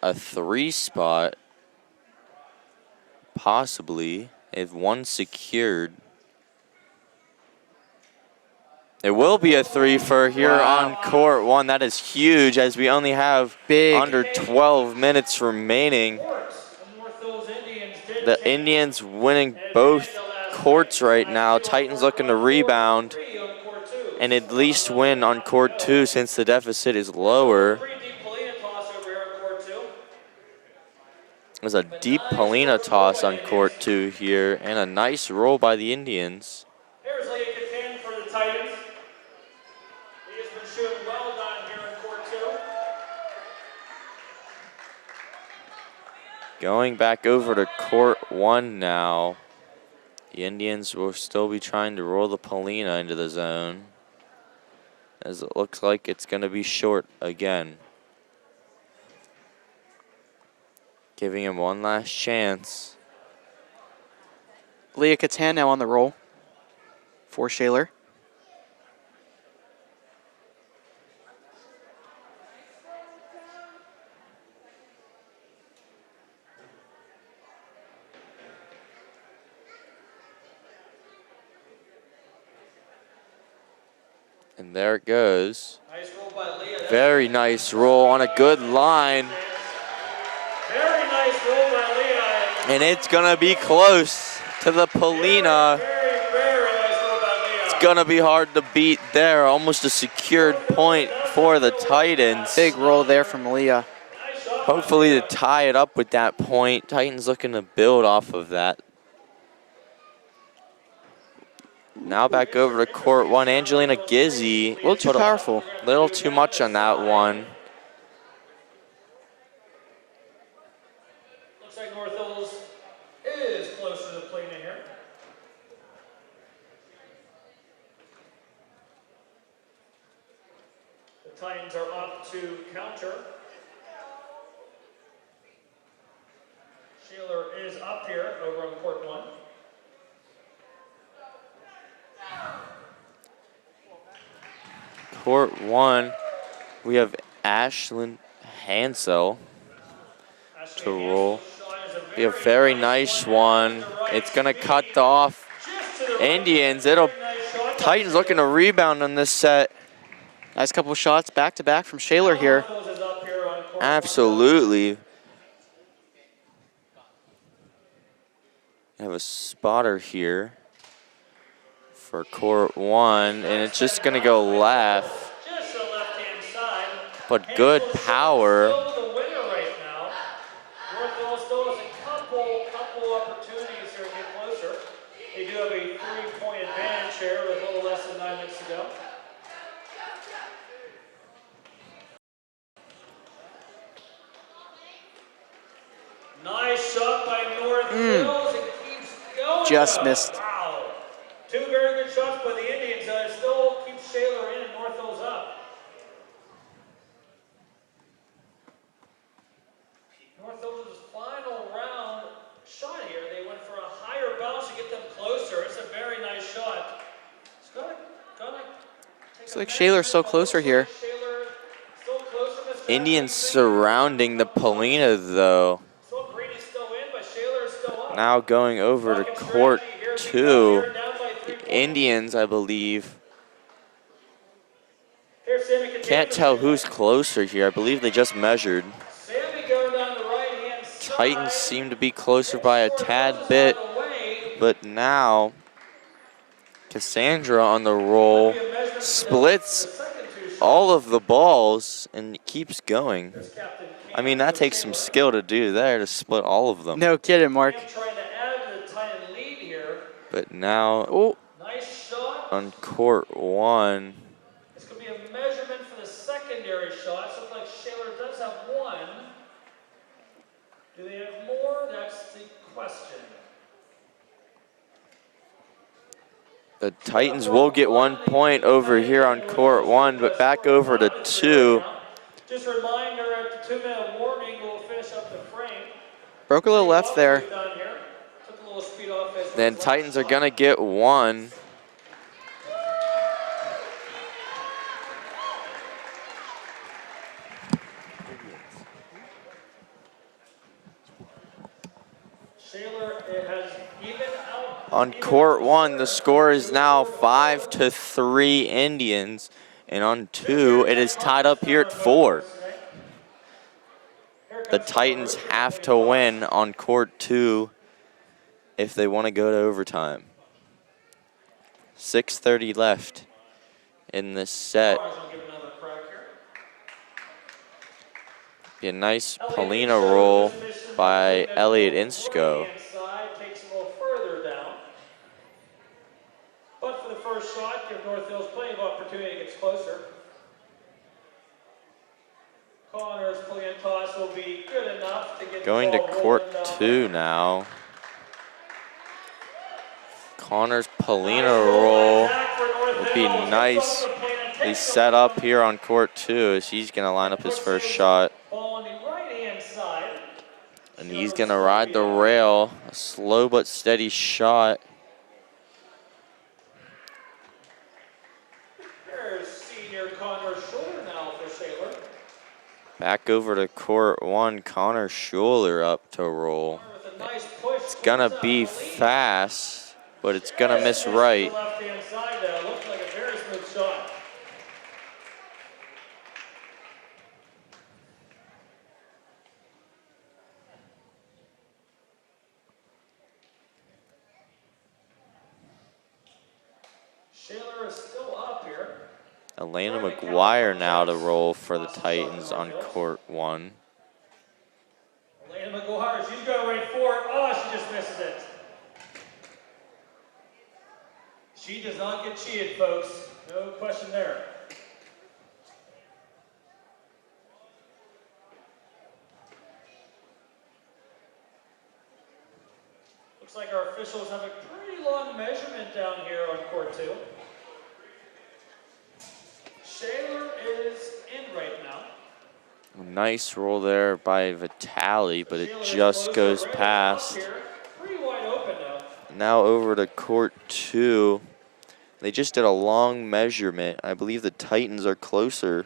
a 3 spot. Possibly. If 1 secured. It will be a 3 for here on court 1. That is huge as we only have Big. under 12 minutes remaining. North Hills Indians did The take Indians winning both courts right now. Titans looking to rebound 3 on court 2. and at least win on court 2 since the deficit is lower. Pretty deep Polina toss over here on court 2. There's a deep Polina toss on court 2 here and a nice roll by the Indians. Here's Leah Catan for the Titans. Leah's been shooting well down here on court 2. Going back over to court 1 now. The Indians will still be trying to roll the Polina into the zone, as it looks like it's going to be short again. Giving him one last chance. Leah Catan now on the roll for Shaler. And there it goes. Nice roll by Leah. Very nice roll on a good line. Very nice roll by Leah. And it's gonna be close to the Polina. Very nice roll by Leah. It's gonna be hard to beat there. Almost a secured point for the Titans. Big roll there from Leah. Hopefully to tie it up with that point. Titans looking to build off of that. Now back over to court one. Angelina Gizzi. A little too powerful. A little too much on that one. Looks like North Hills is closer to the plane here. The Titans are up to counter. Shaler is up here over on court one. Court one, we have Ashlyn Hansel to roll. Be a very nice one. It's gonna cut off Indians. Titans looking to rebound on this set. Nice couple shots back to back from Shaler here. Absolutely. I have a spotter here for court one, and it's just gonna go left. Just the left-hand side. But good power. Still the winner right now. North Hills still has a couple opportunities here to get closer. They do have a 3-point advantage here with a little less than 9 minutes to go. Nice shot by North Hills. It keeps going. Just missed. Wow. Two very good shots by the Indians. It still keeps Shaler in and North Hills up. North Hills' final round shot here. They went for a higher bounce to get them closer. It's a very nice shot. It's gonna Looks like Shaler's so closer here. Shaler still closer. Indians surrounding the Polina though. Now going over to court two. The Indians, I believe. Can't tell who's closer here. I believe they just measured. Titans seem to be closer by a tad bit, but now Cassandra on the roll splits all of the balls and keeps going. I mean, that takes some skill to do there, to split all of them. No kidding, Mark. But now on court one. This could be a measurement for the secondary shots. Looks like Shaler does have one. Do they have more? That's the question. The Titans will get 1 point over here on court one, but back over to two. Just a reminder, at the 2-minute warning, we'll finish up the frame. Broke a little left there. Took a little speed off as Then Titans are gonna get one. Shaler has even out. On court one, the score is now 5-3 Indians. And on two, it is tied up here at 4. The Titans have to win on court two if they want to go to overtime. 6:30 left in this set. Be a nice Polina roll by Elliot Insco. Takes a little further down. But for the first shot, give North Hills plenty of opportunity to get closer. Connor's play and toss will be good enough to get Going the to ball court rolling down. two now. Connor's Polina roll will be nice. He's set up here on court two as he's going to line up his first shot. Ball on the right-hand side. And he's gonna ride the rail. A slow but steady shot. There's senior Connor Shaler now for Shaler. Back over to court 1, Connor Shaler up to roll. With a nice push. It's gonna be fast, but it's gonna miss right. Left-hand side there. Looks like a very smooth shot. Shaler is still up here. Elena McGuire now to roll for the Titans on court 1. Elena McGuire, she's going right for it. Oh, she just misses it. She does not get cheated, folks. No question there. Looks like our officials have a pretty long measurement down here on court 2. Shaler is in right now. Nice roll there by Vitale, but it just goes past. Pretty wide open now. Now over to court 2. They just did a long measurement. I believe the Titans are closer.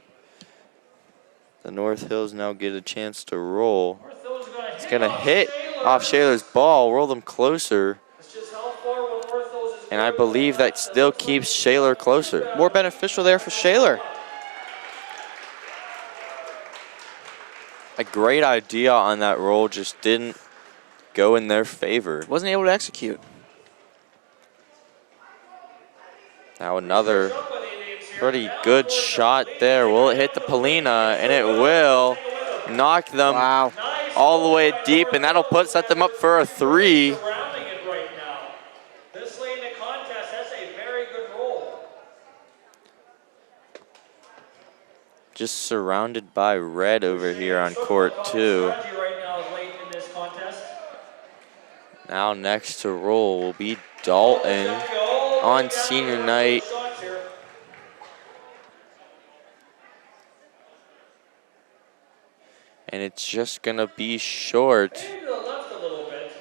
The North Hills now get a chance to roll. It's gonna hit off Shaler's ball, roll them closer. And I believe that still keeps Shaler closer. More beneficial there for Shaler. A great idea on that roll, just didn't go in their favor. Wasn't able to execute. Now another pretty good shot there. Will it hit the Polina? And it will. Knock them all the way deep, and that'll set them up for a 3. Surrounding it right now. This late in the contest, that's a very good roll. Just surrounded by red over here on court 2. Strategy right now is late in this contest. Now next to roll will be Dalton on senior night. And it's just gonna be short. Maybe to the left a little bit.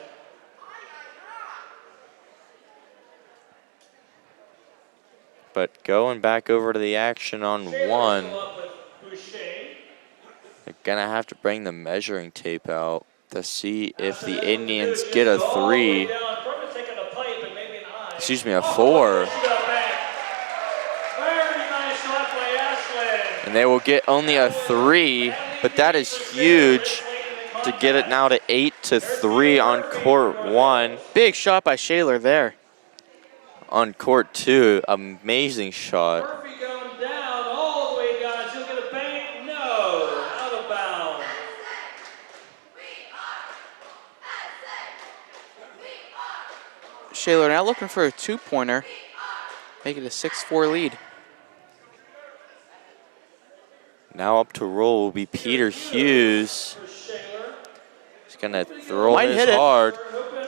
But going back over to the action on 1, they're gonna have to bring the measuring tape out to see if the Indians get a 3. Excuse me, a 4. And they will get only a 3, but that is huge to get it now to 8-3 on court 1. Big shot by Shaler there. On court 2, amazing shot. Murphy going down, all the way down. She'll get a bank. No, out of bounds. Shaler now looking for a 2-pointer. Make it a 6-4 lead. Now up to roll will be Peter Hughes. He's gonna throw Might this hit it. hard.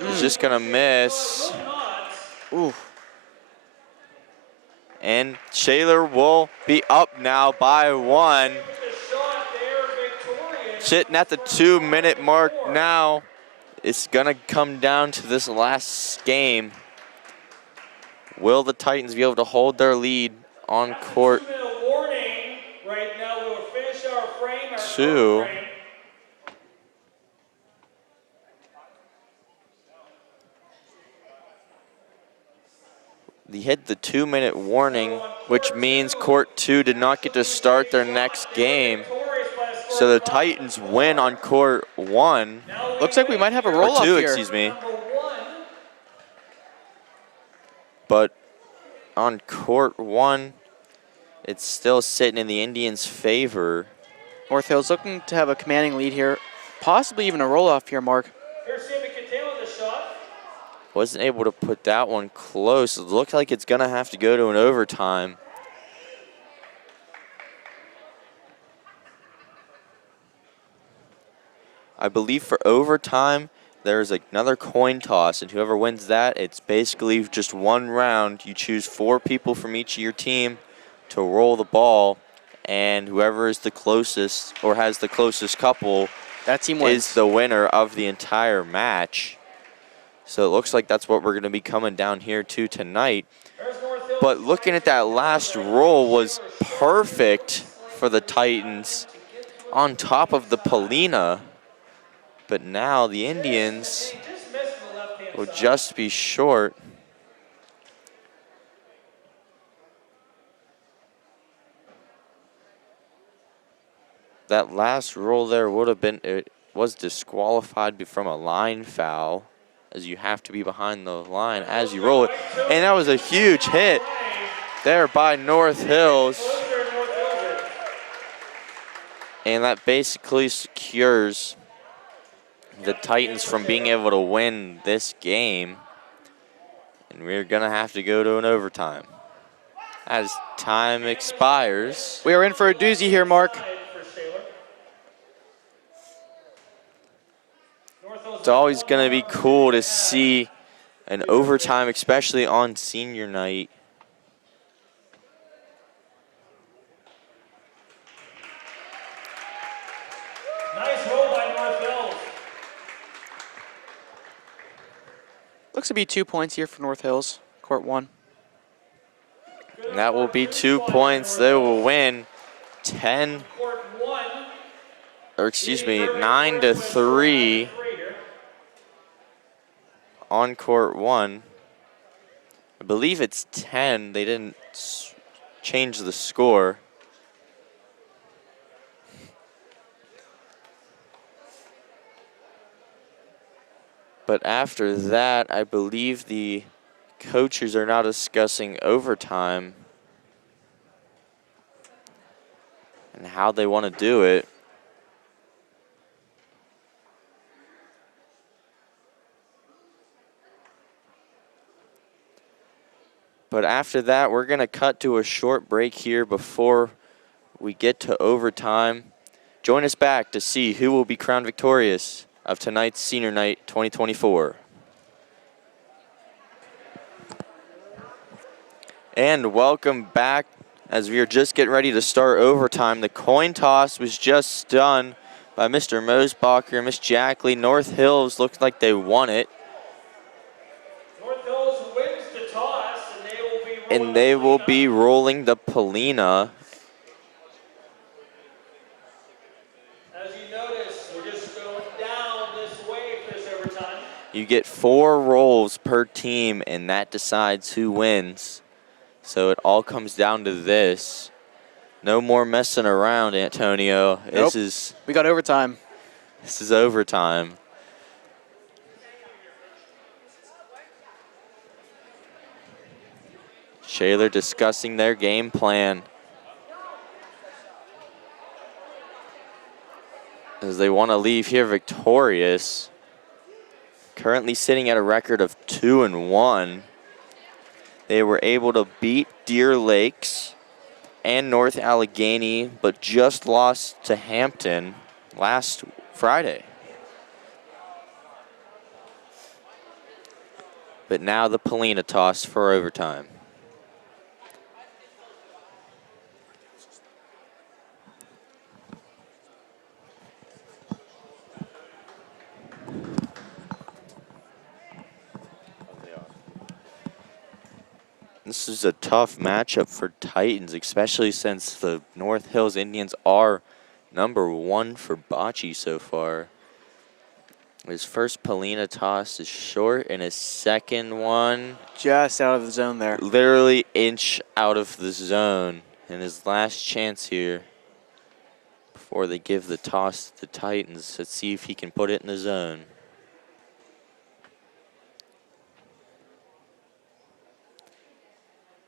He's just gonna miss. Ooh. And Shaler will be up now by 1. Sitting at the 2-minute mark now. It's gonna come down to this last game. Will the Titans be able to hold their lead on court 2? They hit the 2-minute warning, which means court 2 did not get to start their next game. So the Titans win on court 1. Looks like we might have a Or roll-off 2, here. excuse me. But on court 1, it's still sitting in the Indians' favor. North Hills looking to have a commanding lead here. Possibly even a roll-off here, Mark. Here's Sammy Catale with the shot. Wasn't able to put that one close. It looks like it's gonna have to go to an overtime. I believe for overtime, there's another coin toss, and whoever wins that, it's basically just one round. You choose 4 people from each of your team to roll the ball, and whoever is the closest or has the closest couple That team is wins. the winner of the entire match. So it looks like that's what we're going to be coming down here to tonight. But looking at that last roll was perfect for the Titans on top of the Polina. But now the Indians will just be short. That last roll there would have been, it was disqualified from a line foul, as you have to be behind the line as you roll it. And that was a huge hit there by North Hills. And that basically secures the Titans from being able to win this game. And we're gonna have to go to an overtime. As time expires. We are in for a doozy here, Mark. It's always gonna be cool to see an overtime, especially on senior night. Nice roll by North Hills. Looks to be 2 points here for North Hills, court 1. And that will be 2 points. They will win 10, or excuse me, 9-3 on court 1. I believe it's 10. They didn't change the score. But after that, I believe the coaches are now discussing overtime and how they want to do it. But after that, we're going to cut to a short break here before we get to overtime. Join us back to see who will be crowned victorious of tonight's Senior Night 2024. And welcome back as we are just getting ready to start overtime. The coin toss was just done by Mr. Mosbacher and Miss Jackley. North Hills looked like they won it. North Hills wins the toss, And they will be rolling the Polina. As you notice, we're just going down this way for this overtime. You get 4 rolls per team, and that decides who wins. So it all comes down to this. No more messing around, Antonio. Nope. We got overtime. This is overtime. Shaler discussing their game plan as they want to leave here victorious. Currently sitting at a record of 2-1. They were able to beat Deer Lakes and North Allegheny, but just lost to Hampton last Friday. But now the Polina toss for overtime. This is a tough matchup for Titans, especially since the North Hills Indians are #1 for bocce so far. His first Polina toss is short, and his second one Just out of the zone there. literally inch out of the zone. And his last chance here before they give the toss to the Titans. Let's see if he can put it in the zone.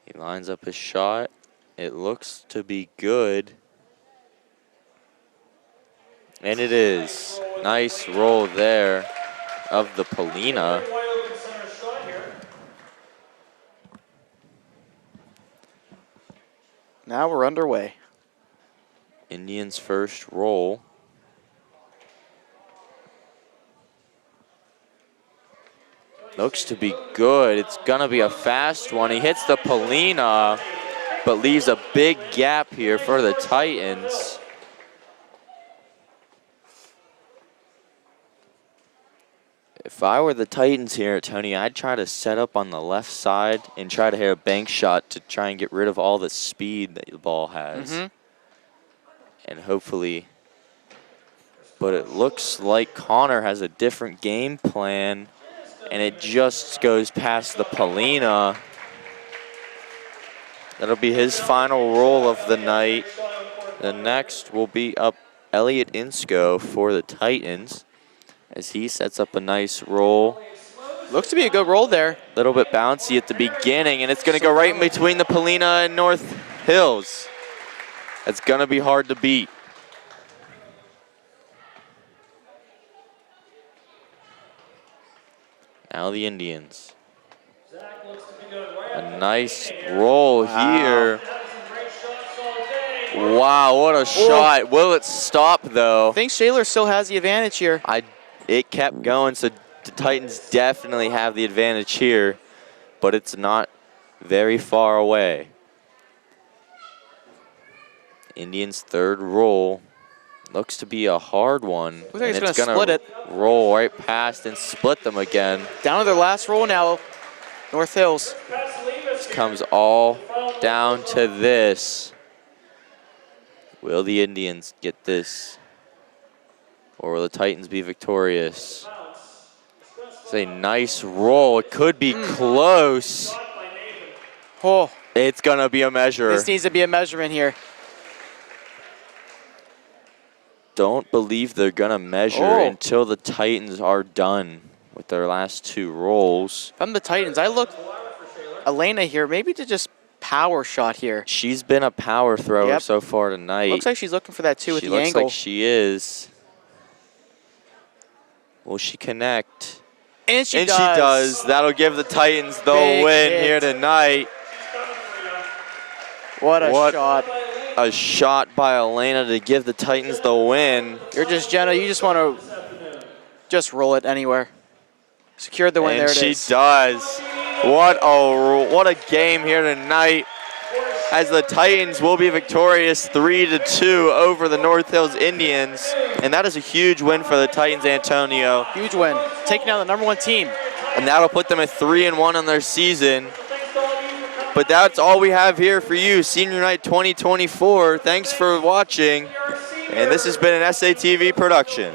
He lines up his shot. It looks to be good. And it is. Nice roll there of the Polina. Now we're underway. Indians' first roll. Looks to be good. It's gonna be a fast one. He hits the Polina, but leaves a big gap here for the Titans. If I were the Titans here, Tony, I'd try to set up on the left side and try to hit a bank shot to try and get rid of all the speed that the ball has. And hopefully, but it looks like Connor has a different game plan, and it just goes past the Polina. That'll be his final roll of the night. The next will be up Elliot Insco for the Titans as he sets up a nice roll. Looks to be a good roll there. A little bit bouncy at the beginning, and it's going to go right in between the Polina and North Hills. That's going to be hard to beat. Now the Indians. A nice roll here. Wow, what a shot. Will it stop, though? I think Shaler still has the advantage here. It kept going, so the Titans definitely have the advantage here, but it's not very far away. Indians' third roll looks to be a hard one. Looks like and it's gonna split it. Roll right past and split them again. Down to their last roll now, North Hills. This comes all down to this. Will the Indians get this? Or will the Titans be victorious? It's a nice roll. It could be close. Oh, It's gonna be a measure. this needs to be a measurement here. Don't believe they're gonna measure until the Titans are done with their last two rolls. If I'm the Titans, I look Elena here, maybe to just power shot here. She's been a power thrower so far tonight. Looks like she's looking for that too with She the looks angle. like she is. Will she connect? And she And she does. That'll give the Titans the Big win hit. here tonight. What a shot. A shot by Elena to give the Titans the win. You're just, Jenna, you just want to just roll it anywhere. Secured the win, And there it she is. does. What a game here tonight, as the Titans will be victorious 3-2 over the North Hills Indians. And that is a huge win for the Titans, Antonio. Huge win. Taking down the #1 team. And that'll put them at 3-1 on their season. But that's all we have here for you, Senior Night 2024. Thanks for watching. And this has been an SATV production.